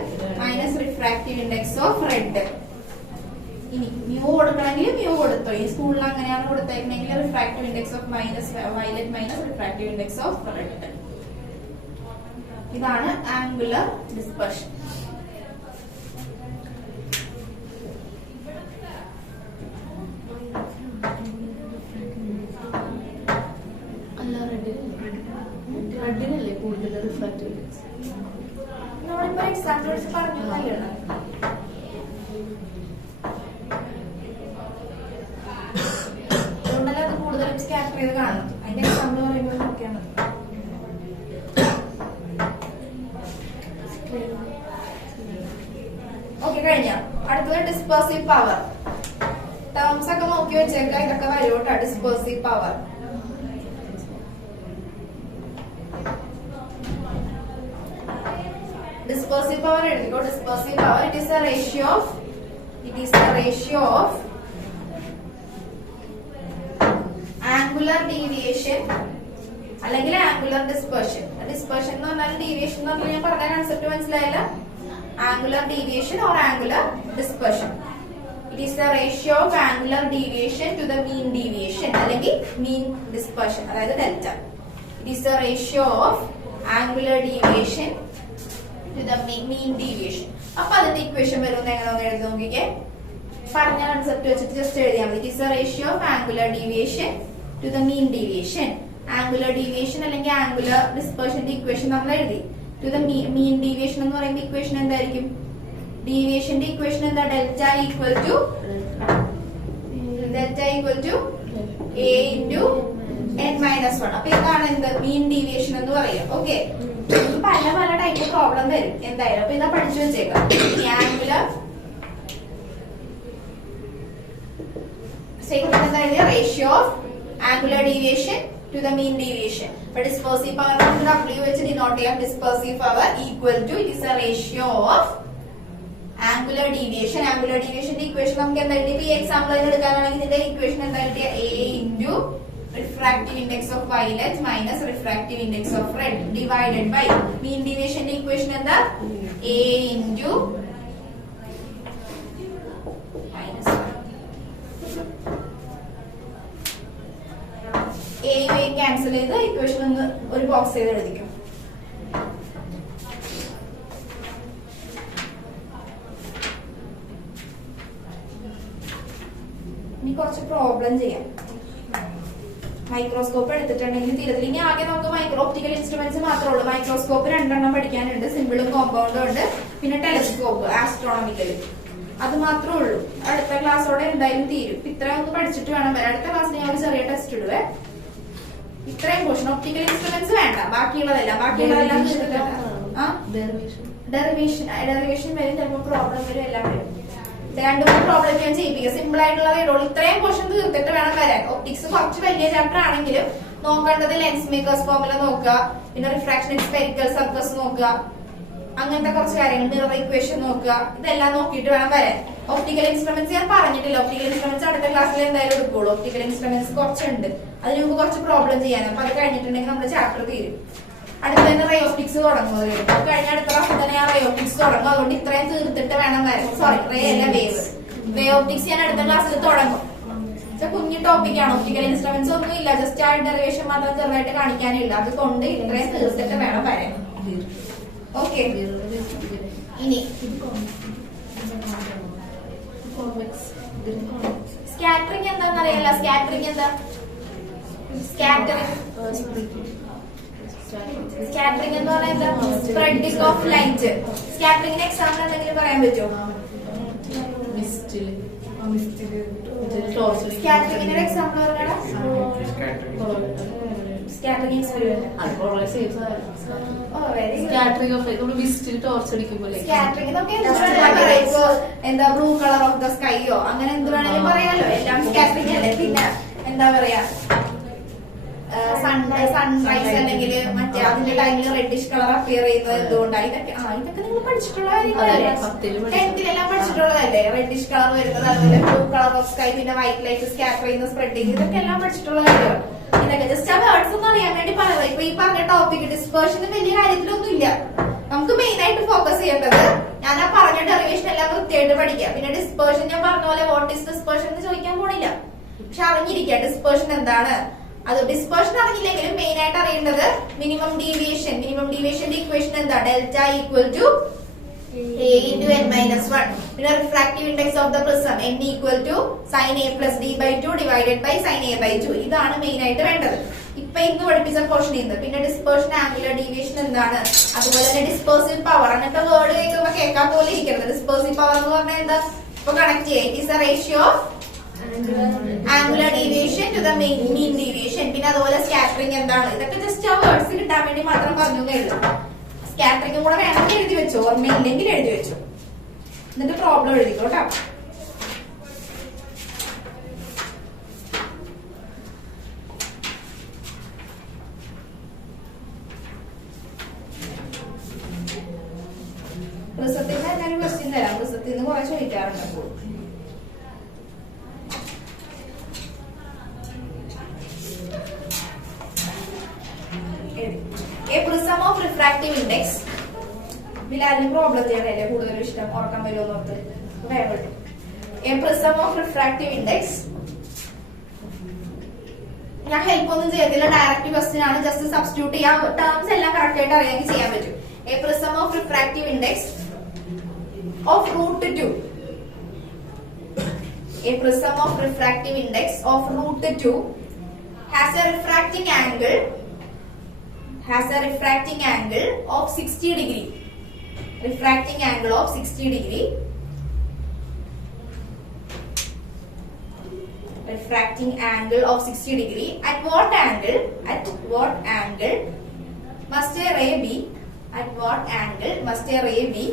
minus refractive index of red. ഇനി മ്യൂ കൊടുക്കണമെങ്കിൽ മ്യൂ കൊടുത്തോ. ഈ സ്കൂളിൽ അങ്ങനെയാണ് കൊടുത്തേക്കണെങ്കിൽ refractive index of minus violet minus refractive index of red. ഇതാണ് ആംഗുലർ ഡിസ്പെർഷൻ. റെഡിനല്ലേ കൂടുതൽ റിഫ്രാക്റ്റീവ് ഇൻഡെക്സ്? നമ്മളിപ്പോ എക്സാമ്പിൾസ് പറഞ്ഞു നല്ലതാണ്. അതുകൊണ്ടല്ലേ അത് കൂടുതലും സ്കാറ്റർ ചെയ്ത് കാണുന്നത്. അതിന്റെ എക്സാമ്പിൾ പറയുമ്പോൾ നോക്കിയാണ്. ഓക്കെ, കഴിഞ്ഞ അടുത്തത് ഡിസ്പേഴ്സീവ് പവർ. ടേംസ് ഒക്കെ നോക്കി വെച്ചേക്കാം. ഇതൊക്കെ വരോട്ടാ. ഡിസ്പേഴ്സീവ് പവർ dispersive power എഴുതിക്കോ. dispersive power it is the ratio of angular deviation അല്ലെങ്കിൽ angular dispersion. dispersion എന്ന് പറഞ്ഞാൽ deviation എന്ന് പറഞ്ഞാൽ ഞാൻ പറഞ്ഞ കൺസെപ്റ്റ് മനസ്സിലായില്ല? angular deviation or angular dispersion. It is the ratio of angular deviation to the mean deviation അല്ലെങ്കിൽ mean dispersion, അതായത് delta. It is the ratio of angular deviation to the mean deviation. അപ്പൊ അതിന്റെ equation വരുന്നത് എങ്ങനെയാണെന്ന് എഴുതി നോക്കിക്കേ. പറഞ്ഞ concept വെച്ചിട്ട് ജസ്റ്റ് എഴുതിയാൽ മതി. It is the ratio of angular deviation to the mean deviation. Angular deviation അല്ലെങ്കിൽ ആംഗുലർ ഡിസ്പെർഷന്റെ ഇക്വേഷൻ നമ്മൾ എഴുതി. ടു ദ മീൻ ഡീവിയേഷൻ എന്ന് പറയുമ്പോൾ ഇക്വേഷൻ എന്തായിരിക്കും? ഡീവിയേഷന്റെ ഇക്വേഷൻ എന്താ? Delta equal to A into n-1. അപ്പൊ ഇതാണ് എന്ത്? മീൻ ഡീവിയേഷൻ എന്ന് പറയാം. ഓക്കെ, പല പല ടൈപ്പ് പ്രോബ്ലം വരും എന്തായാലും. അപ്പൊ ഇതാ പഠിച്ചു വെച്ചേക്കാം. ആംഗുലർ സ്റ്റേറ്റ്മെന്റ് എന്തായാലും ratio of angular deviation to the mean deviation. അപ്പൊ ഡിസ്പേഴ്സീവ് പവർ നമുക്ക് W വെച്ച് ഡിനോട്ട് ചെയ്യാം. Dispersive power equal to it is a ratio of angular deviation. Angular ഡീവിയേഷന്റെ ഇക്വേഷൻ നമുക്ക് എന്താ കിട്ടിയ? ഈ എക്സാമ്പിൾ എടുക്കാനാണെങ്കിൽ ഇതിന്റെ ഇക്വേഷൻ എന്താ കിട്ടിയ? A into refractive index of violet minus refractive index of red divided by mean deviation equation എന്താ? A into minus 1. A cancel ചെയ്ത് ഇക്വേഷൻ ഒന്ന് ഒരു ബോക്സ് ചെയ്ത് എഴുതിക്കും. ഇനി കുറച്ച് പ്രോബ്ലം ചെയ്യാം. മൈക്രോസ്കോപ്പ് എടുത്തിട്ടുണ്ടെങ്കിൽ തീരത്തിൽ ഇനി ആകെ നമുക്ക് ഒപ്റ്റിക്കൽ ഇൻസ്ട്രുമെന്റ്സ് മാത്രമേ ഉള്ളൂ. മൈക്രോസ്കോപ്പ് 2 പഠിക്കാനുണ്ട്. സിമ്പിളും കോമ്പൗണ്ടും ഉണ്ട്. പിന്നെ ടെലസ്കോപ്പ് ആസ്ട്രോണമിക്കൽ, അത് മാത്രമേ ഉള്ളൂ. അടുത്ത ക്ലാസ്സോടെ എന്തായാലും തീരും. ഇത്രയും ഒന്ന് പഠിച്ചിട്ട് വേണം വരാം. അടുത്ത ക്ലാസ്സിൽ ഞാൻ ഒരു ചെറിയ ടെസ്റ്റ് ഇടുവേ. ഇത്രയും പോർഷൻ ഒപ്റ്റിക്കൽ ഇൻസ്ട്രുമെന്റ്സ് വേണ്ട, ബാക്കിയുള്ളതെല്ലാം ഡെറിവേഷൻ വരും, ചിലപ്പോൾ പ്രോബ്ലം വരും, എല്ലാം വരും. 2-3 പ്രോബ്ലം ഞാൻ ചെയ്യിപ്പിക്കുക. സിമ്പിൾ ആയിട്ടുള്ള റോൾ ഇത്രയും പോർഷൻ തീർത്തിട്ട് വേണം വരാൻ. ഒപ്റ്റിക്സ് കുറച്ച് വലിയ ചാപ്റ്റർ ആണെങ്കിലും നോക്കേണ്ടത് ലെൻസ് മേക്കേഴ്സ് ഫോർമുല നോക്കുക, പിന്നെ റിഫ്രാക്ഷൻ സ്പെരിക്കൽ സർഫസ് നോക്കുക, അങ്ങനത്തെ കുറച്ച് കാര്യങ്ങൾ, മിറർ ഇക്വേഷൻ നോക്കുക. ഇതെല്ലാം നോക്കിയിട്ട് വേണം വരാൻ. ഒപ്റ്റിക്കൽ ഇൻസ്ട്രുമെന്റ്സ് ഞാൻ പറഞ്ഞിട്ടില്ല. ഒപ്റ്റിക്കൽ ഇൻസ്ട്രുമെന്റ്സ് അടുത്ത ക്ലാസ്സിൽ എന്തായാലും എടുക്കുള്ളൂ. ഒപ്റ്റിക്കൽ ഇൻസ്ട്രുമെന്റ്സ് കുറച്ചുണ്ട്, അതിന് മുമ്പ് കുറച്ച് പ്രോബ്ലം ചെയ്യാൻ. അപ്പൊ അത് കഴിഞ്ഞിട്ടുണ്ടെങ്കിൽ നമ്മുടെ ചാപ്റ്റർ തീരും. അടുത്ത തന്നെ റയോപ്റ്റിക്സ് തുടങ്ങുന്നത് കഴിഞ്ഞ അടുത്ത പ്രാവശ്യം തന്നെ ആ റയോപ്റ്റിക്സ് തുടങ്ങും. അതുകൊണ്ട് ഇത്രയും തീർത്തിട്ട് വേണം വരാൻ. സോറി, റേ അല്ല വേവ്. വേയോപ്റ്റിക്സ് ഞാൻ അടുത്ത ക്ലാസ്സിൽ തുടങ്ങും. കുഞ്ഞു ടോപ്പിക്കാണ്. ഒപ്റ്റിക്കൽ ഇൻസ്ട്രുമെന്റ്സ് ഒന്നും ഇല്ല, ജസ്റ്റ് ആ ഡെറിവേഷൻ മാത്രം ചെറുതായിട്ട് കാണിക്കാനില്ല. അതുകൊണ്ട് ഇത്രയും തീർത്തിട്ട് വേണം വരാൻ. ഓക്കെ, ഇനി സ്കാറ്ററിംഗ് എന്താണെന്ന് അറിയാലോ. സ്കാറ്ററിംഗ് എന്താ? സ്കാറ്ററിംഗ് എന്ന് പറയുന്നത് സ്പ്രെഡിംഗ് ഓഫ് ലൈറ്റ്. സ്കാറ്ററിംഗിന് എക്സാമ്പിൾ എന്തെങ്കിലും പറയാൻ പറ്റുമോ? സ്കാറ്ററിംഗിന്റെ എക്സാമ്പിൾ പറഞ്ഞാൽ സ്കാറ്ററിംഗ് എക്സ്പെരിമെന്റ്. എന്താ ബ്ലൂ കളർ ഓഫ് ദ സ്കൈയോ അങ്ങനെ എന്ത് വേണമെങ്കിലും പറയാലോ. എല്ലാം സ്കാറ്ററിംഗ് അല്ലേ. പിന്നെ എന്താ പറയാ, സൺറൈസ് അല്ലെങ്കിൽ മറ്റേ അതിന്റെ ടൈമിൽ റെഡിഷ് കളർ അപ്പിയർ ചെയ്യുന്നത് എന്തുകൊണ്ടാണ്? ഇതൊക്കെ നിങ്ങൾ പഠിച്ചിട്ടുള്ള കാര്യങ്ങളല്ലേ, 10th പഠിച്ചിട്ടുള്ളതല്ലേ. റെഡിഷ് കളർ വരുന്നത്, അതുപോലെ ബ്ലൂ കളർ ഓഫ് സ്കൈ, പിന്നെ വൈറ്റ് ലൈറ്റ് സ്കാറ്റർ ചെയ്യുന്ന സ്പ്രെഡിങ്, ഇതൊക്കെ എല്ലാം പഠിച്ചിട്ടുള്ള കാര്യമാണ്. ഇതൊക്കെ ജസ്റ്റ് ആ വേർഡ്സ് ഒന്ന് അറിയാൻ വേണ്ടി പറയുന്നത്. ഇപ്പൊ ഈ പറഞ്ഞ ടോപ്പിക് ഡിസ്പേർഷന് വലിയ കാര്യത്തിലൊന്നും ഇല്ല. നമുക്ക് മെയിൻ ആയിട്ട് ഫോക്കസ് ചെയ്യേണ്ടത് ഞാൻ ആ പറഞ്ഞ ഡെറിവേഷൻ എല്ലാം വൃത്തിയായിട്ട് പഠിക്കാം. പിന്നെ ഡിസ്പേർഷൻ ഞാൻ പറഞ്ഞ പോലെ വാട്ട് ഈസ് ഡിസ്പേർഷൻ എന്ന് ചോദിക്കാൻ പോണില്ല, പക്ഷെ അറിഞ്ഞിരിക്കുക ഡിസ്പേർഷൻ എന്താണ്. അത് ഡിസ്പേർഷൻ അറിഞ്ഞില്ലെങ്കിലും മെയിൻ ആയിട്ട് അറിയേണ്ടത് മിനിമം ഡീവിയേഷൻ. മിനിമം ഡീവിയേഷന്റെ ഇക്വേഷൻ എന്താ? Delta equal to a into n minus 1. പിന്നെ refractive index of the prism n equal to sin a plus d by 2 divided by sin a by 2. ഇതാണ് main ആയിട്ട് വേണ്ടത്. ഇപ്പൊ ഇന്ന് പഠിപ്പിച്ച പോർഷൻ ചെയ്യുന്നത്. പിന്നെ ഡിസ്പേർഷൻ, ആംഗുലർ ഡീവിയേഷൻ എന്താണ്, അതുപോലെ തന്നെ ഡിസ്പേഴ്സീവ് പവർ. അങ്ങനത്തെ വേർഡ് കേൾക്കുമ്പോ കേൾക്കാത്ത പോലെ ഇരിക്കരുത്. ഡിസ്പേഴ്സീവ് പവർ എന്ന് പറഞ്ഞാൽ എന്താ? ഇപ്പൊ കണക്ട് ചെയ്യാം. It is a ratio angular deviation to the mean deviation. പിന്നെ അതുപോലെ സ്കാറ്ററിംഗ് എന്താണ്? ഇതൊക്കെ ജസ്റ്റ് ആ വേർഡ്സ് കിട്ടാൻ വേണ്ടി മാത്രം പറഞ്ഞു ഉള്ളൂ. സ്കാറ്ററിംഗും കൂടെ വേണമെങ്കിൽ എഴുതി വെച്ചോ, ഓർമ്മയില്ലെങ്കിൽ എഴുതി വെച്ചോ. എന്നിട്ട് പ്രോബ്ലം എഴുതിക്കോ കേട്ടോ. പ്രിസത്തിൽ നിന്ന് ഞാനൊരു ക്വസ്റ്റ്യൻ തരാം. പ്രിസത്തിൽ നിന്ന് കുറെ ചോദിക്കാറുണ്ട്. അപ്പോൾ a prism of refractive index. വിലാലിന് പ്രോബ്ലം ചെയ്യണല്ലേ കൂടുതലും ഇഷ്ടം, ഓർക്കാൻ വരുമോന്നോർത്ത് വേണം. a prism of refractive index. ഞാൻ ഹെൽപ്പ് ഒന്നും ചെയ്യത്തില്ല, ഡയറക്റ്റ് ക്വസ്റ്റ്യൻ ആണ്. ജസ്റ്റ് സബ്സ്റ്റിറ്റ്യൂട്ട് ചെയ്യാം. ടേംസ് എല്ലാം കറക്റ്റ് ആയിട്ട് അറിയാമെങ്കിൽ ചെയ്യാൻ പറ്റും. a prism of refractive index of root 2. a prism of refractive index of root 2 has a refracting angle of 60 degree. Refracting angle of 60 degree. Refracting angle of 60 degree. At what angle must a ray be? At what angle must a ray be?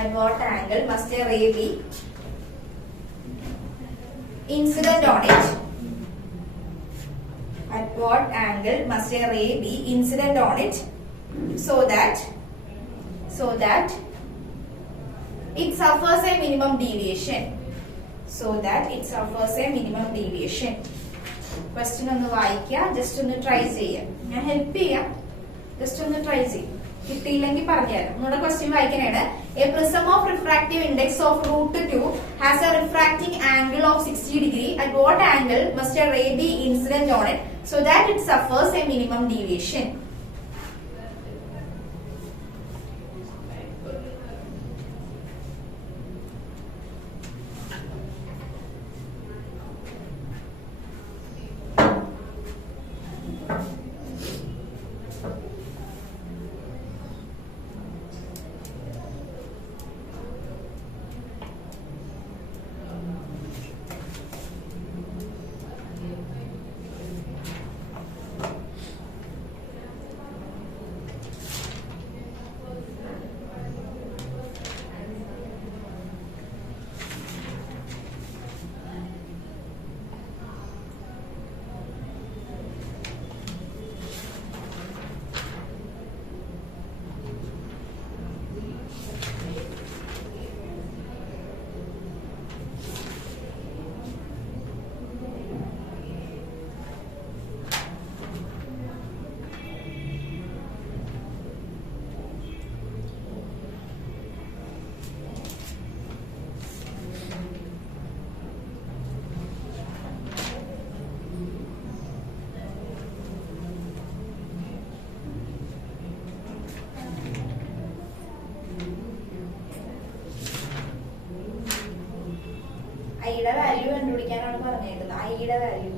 At what angle must a ray be incident on it? At what angle must a ray be incident on it so that it suffers a minimum deviation? So that it suffers a minimum deviation. Question ഒന്ന് വായിക്കുക, just ഒന്ന് try ചെയ്യാം. ഞാൻ help ചെയ്യാം, just ഒന്ന് try ചെയ്യും. കിട്ടിയില്ലെങ്കിൽ പറഞ്ഞുതരാം. ഒന്നുകൂടെ ക്വസ്റ്റ്യൻ വായിക്കാനാണ്. A prism of refractive index of root 2 has a refracting angle of 60 degree. At what angle must a ray be incident on it so that it suffers a minimum deviation? ഐയുടെ value കണ്ടുപിടിക്കാനാണ് പറഞ്ഞേക്കുന്നത്. ഐയുടെ value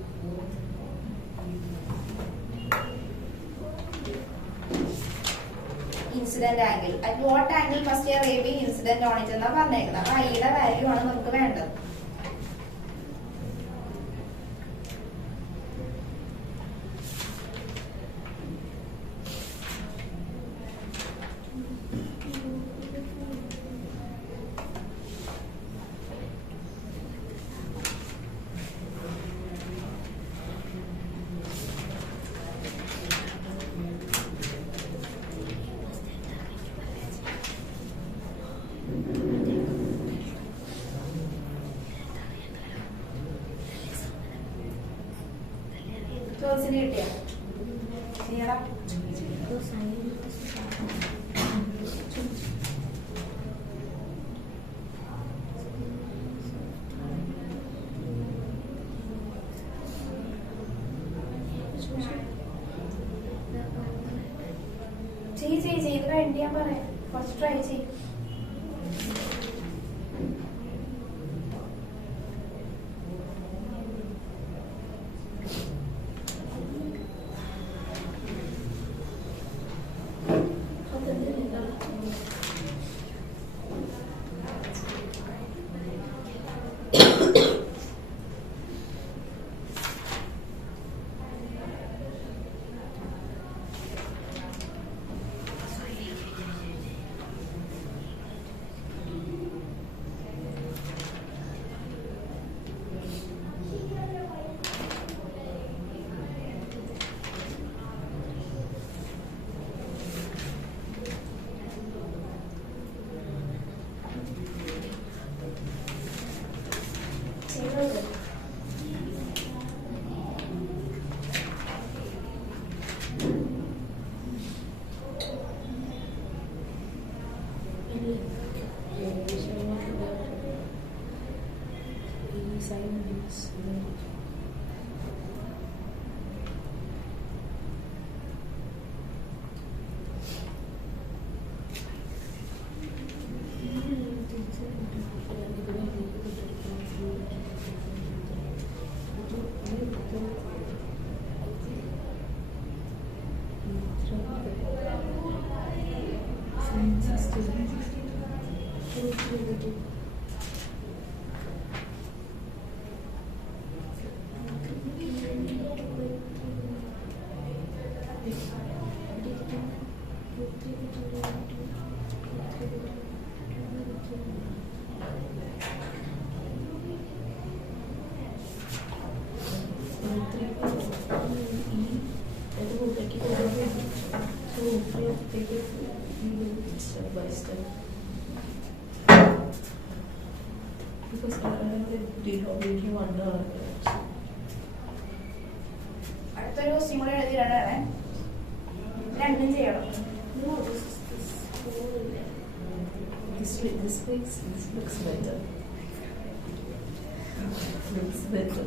incident angle at what angle first year A B incident on it എന്നാ പറഞ്ഞേക്കുന്നത്. അപ്പൊ ഐയുടെ value ആണ് നമുക്ക് വേണ്ടത്. ചോദിച്ചിന് കിട്ടിയ നീടാ ചെയ്ത് വേണ്ടി ഞാൻ പറയാം. കുറച്ച് ട്രൈ ചെയ്യും. അടുത്തൊരു ക്വസ്റ്റ്യൻ കൂടെ എഴുതിയിടണേ. രണ്ടും ചെയ്യണം. This looks better. Looks better.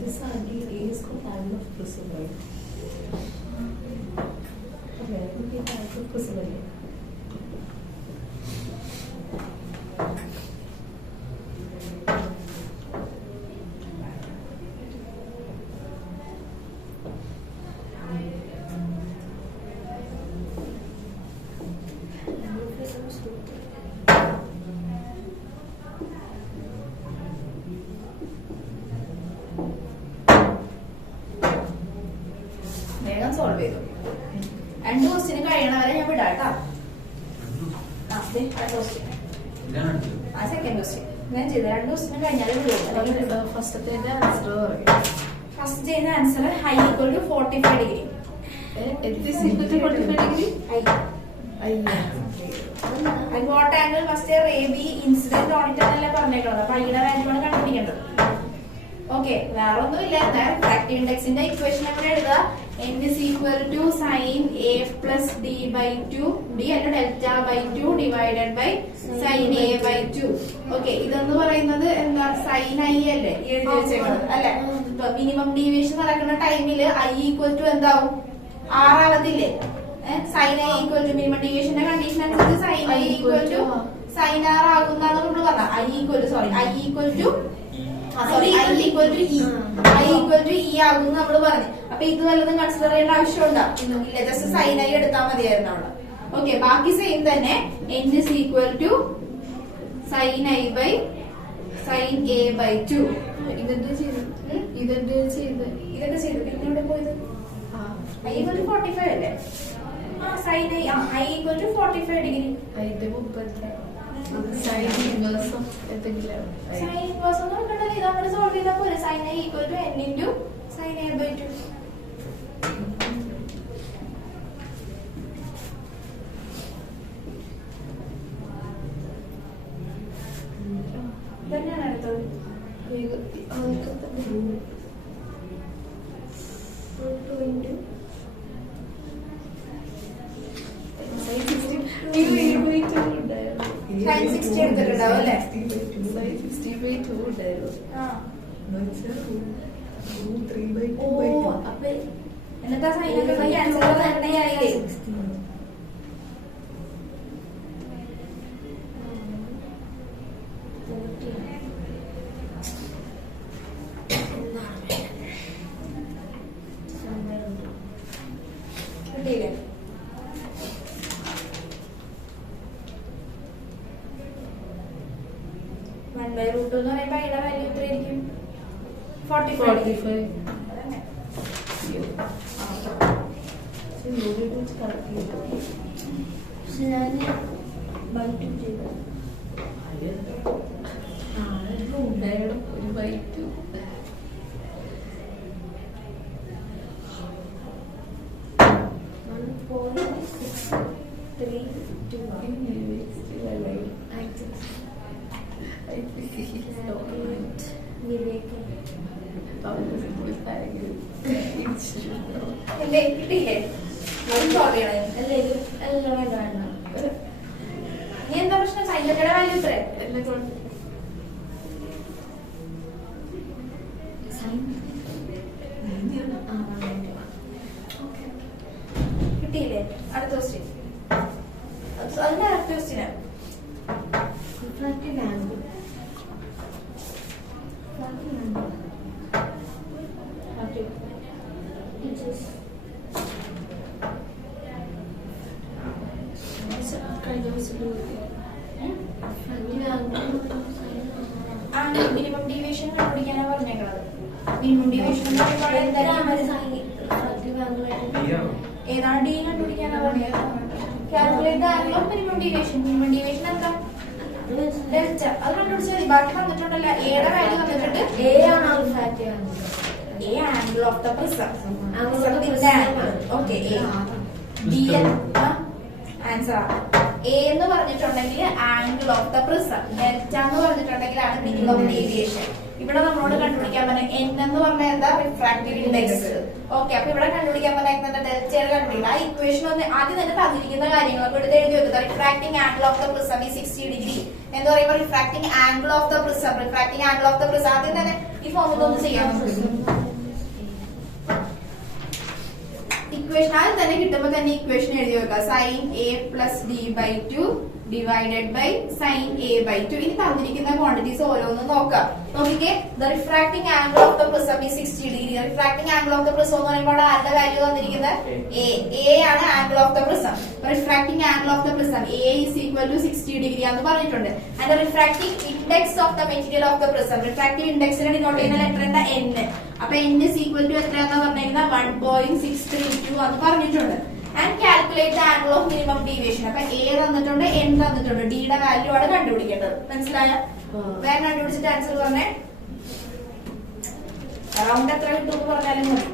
This angle A is called angle of prism. Okay, look at the angle of prism again. Solve ചെയ്തു. 2 ക്വസ്റ്റ്യൻ കഴിയണവരെ ഞാൻ വിടാം കേട്ടോ. സെക്കൻഡ് ക്വസ്റ്റ്യൻ ഞാൻ ചെയ്ത 2 ദിവസം കഴിഞ്ഞാലും ഫസ്റ്റത്തെ ആൻസർ പറയും. ഫസ്റ്റ് ചെയ്യുന്ന answer I equal to 45 degree. What angle first be incident on it എന്നല്ലേ പറഞ്ഞേക്കുന്നത്. അപ്പൊ ഐയുടെ വാല്യൂ ആണ് കണ്ടുപിടിക്കേണ്ടത്. ഓക്കെ, വേറെ ഒന്നുമില്ല. റിഫ്രാക്റ്റീവ് ഇൻഡെക്സിന്റെ ഇക്വേഷൻ എങ്ങനെ എഴുതുക? n is equal to sin a plus d by 2 d അല്ല delta by 2 divided by sin a by 2. Okay, ഇതെന്ന് പറയുന്നത് എന്താ? sin i അല്ലേ എഴുതി വെച്ചേക്കുന്നത് അല്ലെ? ഇപ്പൊ മിനിമം ഡീവിയേഷൻ നടക്കുന്ന ടൈമില് i ഈക്വൽ ടു എന്താവും? 6 ആവത്തില്ലേ? sin i equal to minimum ഡീവിയേഷന്റെ കണ്ടീഷൻ അനുസരിച്ച് sin i equal to sin r ആകുന്നതാണ് നമ്മൾ പറഞ്ഞത്. i equal to i equal to e ആകും നമ്മൾ പറഞ്ഞു. അപ്പൊ ഇത് വല്ലതും കൺസിഡർ ചെയ്യേണ്ട ആവശ്യമുണ്ടോ? ഇല്ല, ജസ്റ്റ് സൈൻ ആയി എടുത്താൽ മതിയായിരുന്നു അവിടെ. ഓക്കെ, ബാക്കി സെയിം തന്നെ. n is equal to sin i by sin a by 2. ഇതെന്താ ചെയ്ത് പിന്നെ ഇവിടെ പോയത് i equal to 45 അല്ലേ? sin i equal to 45 degree. അതിന്റെ മുമ്പത്തെ സൈൻ ഇൻവേഴ്സും എന്തെങ്കിലും സൈൻ ഇൻവേഴ്സ് ഒന്നും ഉണ്ടല്ലോ. ഇത് നമ്മൾ സോൾവ് ചെയ്താൽ പോലെ sin i equal to n into sin a by 2. തന്നെയാണ് അടുത്തത്. sin 60 എടുത്തിട്ടുണ്ടാവും അല്ലേ? അപ്പൊ എന്നിട്ട് സൈനൊക്കെ ക്യാൻസൽ തന്നെയായില്ലേ? കിട്ടിയില്ലേ? 1/√2 എന്ന് പറയുമ്പോ അതിന്റെ വാല്യൂ എത്രയായിരിക്കും? 45. ഒരു വൈറ്റ് കിട്ടിയില്ലേ? നീ എന്താ പ്രശ്നം? സൈനയുടെ വാല്യൂ എത്ര? കിട്ടിയില്ലേ? അടുത്ത ക്വസ്റ്റ്യൻ. അതിന്റെ അടുത്ത ക്വസ്റ്റ്യന് മിനിമം ഡീവിയേഷൻ കണ്ടുപിടിക്കാനാണ് പറഞ്ഞേക്കുന്നത്. മിനിമം ഡീവിയേഷൻ ഏതാണ്? ഡി കണ്ടുപിടിക്കാനാണ് പറഞ്ഞത്. Calculate angle of minimum deviation. Minimum deviation എന്താ? ഡെൽറ്റ. അത് കണ്ടുപിടിച്ചാൽ മതി. ബാക്കി വന്നിട്ടുണ്ടല്ലോ. എയുടെ വാല്യൂ വന്നിട്ടുണ്ട്. A angle of the prism. Prismത്തിന്റെ angle. Okay, A. B answer. A എന്ന് പറഞ്ഞിട്ടുണ്ടെങ്കിൽ angle of the prism. Delta എന്ന് പറഞ്ഞിട്ടുണ്ടെങ്കിലാണ് മിനിമം ഡീവിയേഷൻ. ഇവിടെ നമ്മളോട് കണ്ടുപിടിക്കാൻ പറഞ്ഞ n എന്ന് പറഞ്ഞാൽ എന്താ? Refractive index. ഓക്കെ, അപ്പൊ ഇവിടെ കണ്ടുപിടിക്കാൻ പറഞ്ഞ ഡെൽറ്റയുടെ കണ്ടുപിടിക്കുക. ആ ഇക്വേഷൻ ഒന്ന് ആദ്യം തന്നെ തന്നിരിക്കുന്ന കാര്യങ്ങളൊക്കെ എടുത്ത് എഴുതി വെക്കുക. Refracting angle of the prism ഈ 60 ഡിഗ്രി എന്ന് പറയുമ്പോൾ refracting angle of the prism. Refracting angle of the prism ആദ്യം തന്നെ ഈ ഫോമിൽ ഒന്ന് ചെയ്യാം. ഇക്വേഷൻ ആദ്യം തന്നെ കിട്ടുമ്പോൾ തന്നെ ഇക്വേഷൻ എഴുതി വെക്കുക. sin a plus d by 2 divided by sin a by 2. ഇനി തന്നിരിക്കുന്ന ക്വാണ്ടിറ്റീസ് ഓരോന്നും നോക്കാം. നോക്കിക്കേ, the refracting angle of the prism is 60 degree. refracting angle of the prism എന്ന് പറയുമ്പോൾ ആരുടെ വാല്യൂ തന്നിരിക്കുന്നത്? a ആണ് angle of the prism. refracting angle of the prism a is equal to 60 degree എന്ന് പറഞ്ഞിട്ടുണ്ട്. and the refracting index of the material of the prism. refractive index നെ denote ചെയ്യുന്ന letter എന്താ? n. അപ്പൊ n is equal to എത്രയാണെന്ന് പറഞ്ഞിരിക്കുന്നത്? 1.632 എന്ന് പറഞ്ഞിട്ടുണ്ട്. and calculate calculate angle of minimum deviation. അപ്പൊ എ തന്നിട്ടുണ്ട്, എൻ തന്നിട്ടുണ്ട്, ഡിയുടെ വാല്യൂ ആണ് കണ്ടുപിടിക്കേണ്ടത്. മനസ്സിലായോ? വേഗം കണ്ടുപിടിച്ചിട്ട് ആൻസർ പറഞ്ഞേ. അറൗണ്ട് എത്ര കിട്ടും പറഞ്ഞാലും മതി.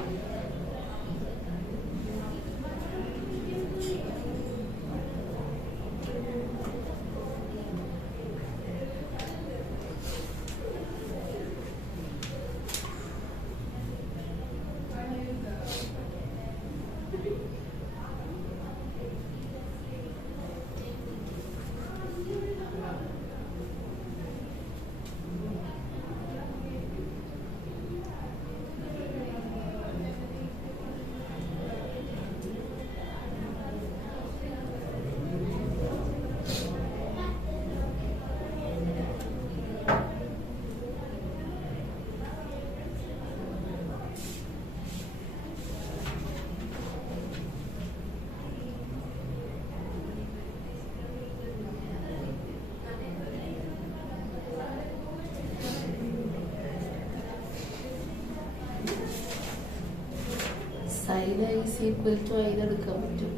Sin is equal to ഇതെടുക്കാൻ പറ്റും.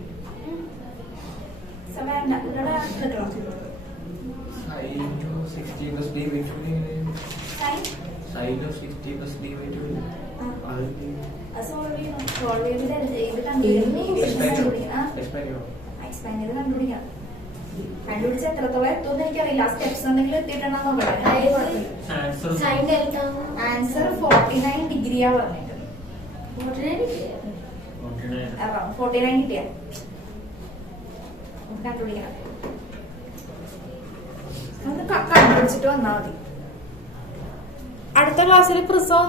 സമയം ഇവിടെ കിട്ടണം. Sin of 60 plus d by 2 Sin of 60 plus d by 2 solve ചെയ്ത് കണ്ടുപിടിക്കണം. എക്സ്പാൻഡ് ചെയ്ത് കണ്ടുപിടിക്കണം. കണ്ടുപിടിച്ച് എത്രത്തോളം എത്തുമെന്ന് എനിക്കറിയില്ല. ആ സ്റ്റെപ്സ് എന്തെങ്കിലും എത്തിയിട്ടുണ്ടോ നോക്കട്ടെ. ആൻസർ 49 ഡിഗ്രിയാ പറഞ്ഞിട്ട്. 49 കിട്ടിയ കണ്ടുപിടിക്കണം. കണ്ടുപിടിച്ചിട്ട് വന്നാൽ മതി. അടുത്ത ക്ലാസ്സിൽ ക്രിസോ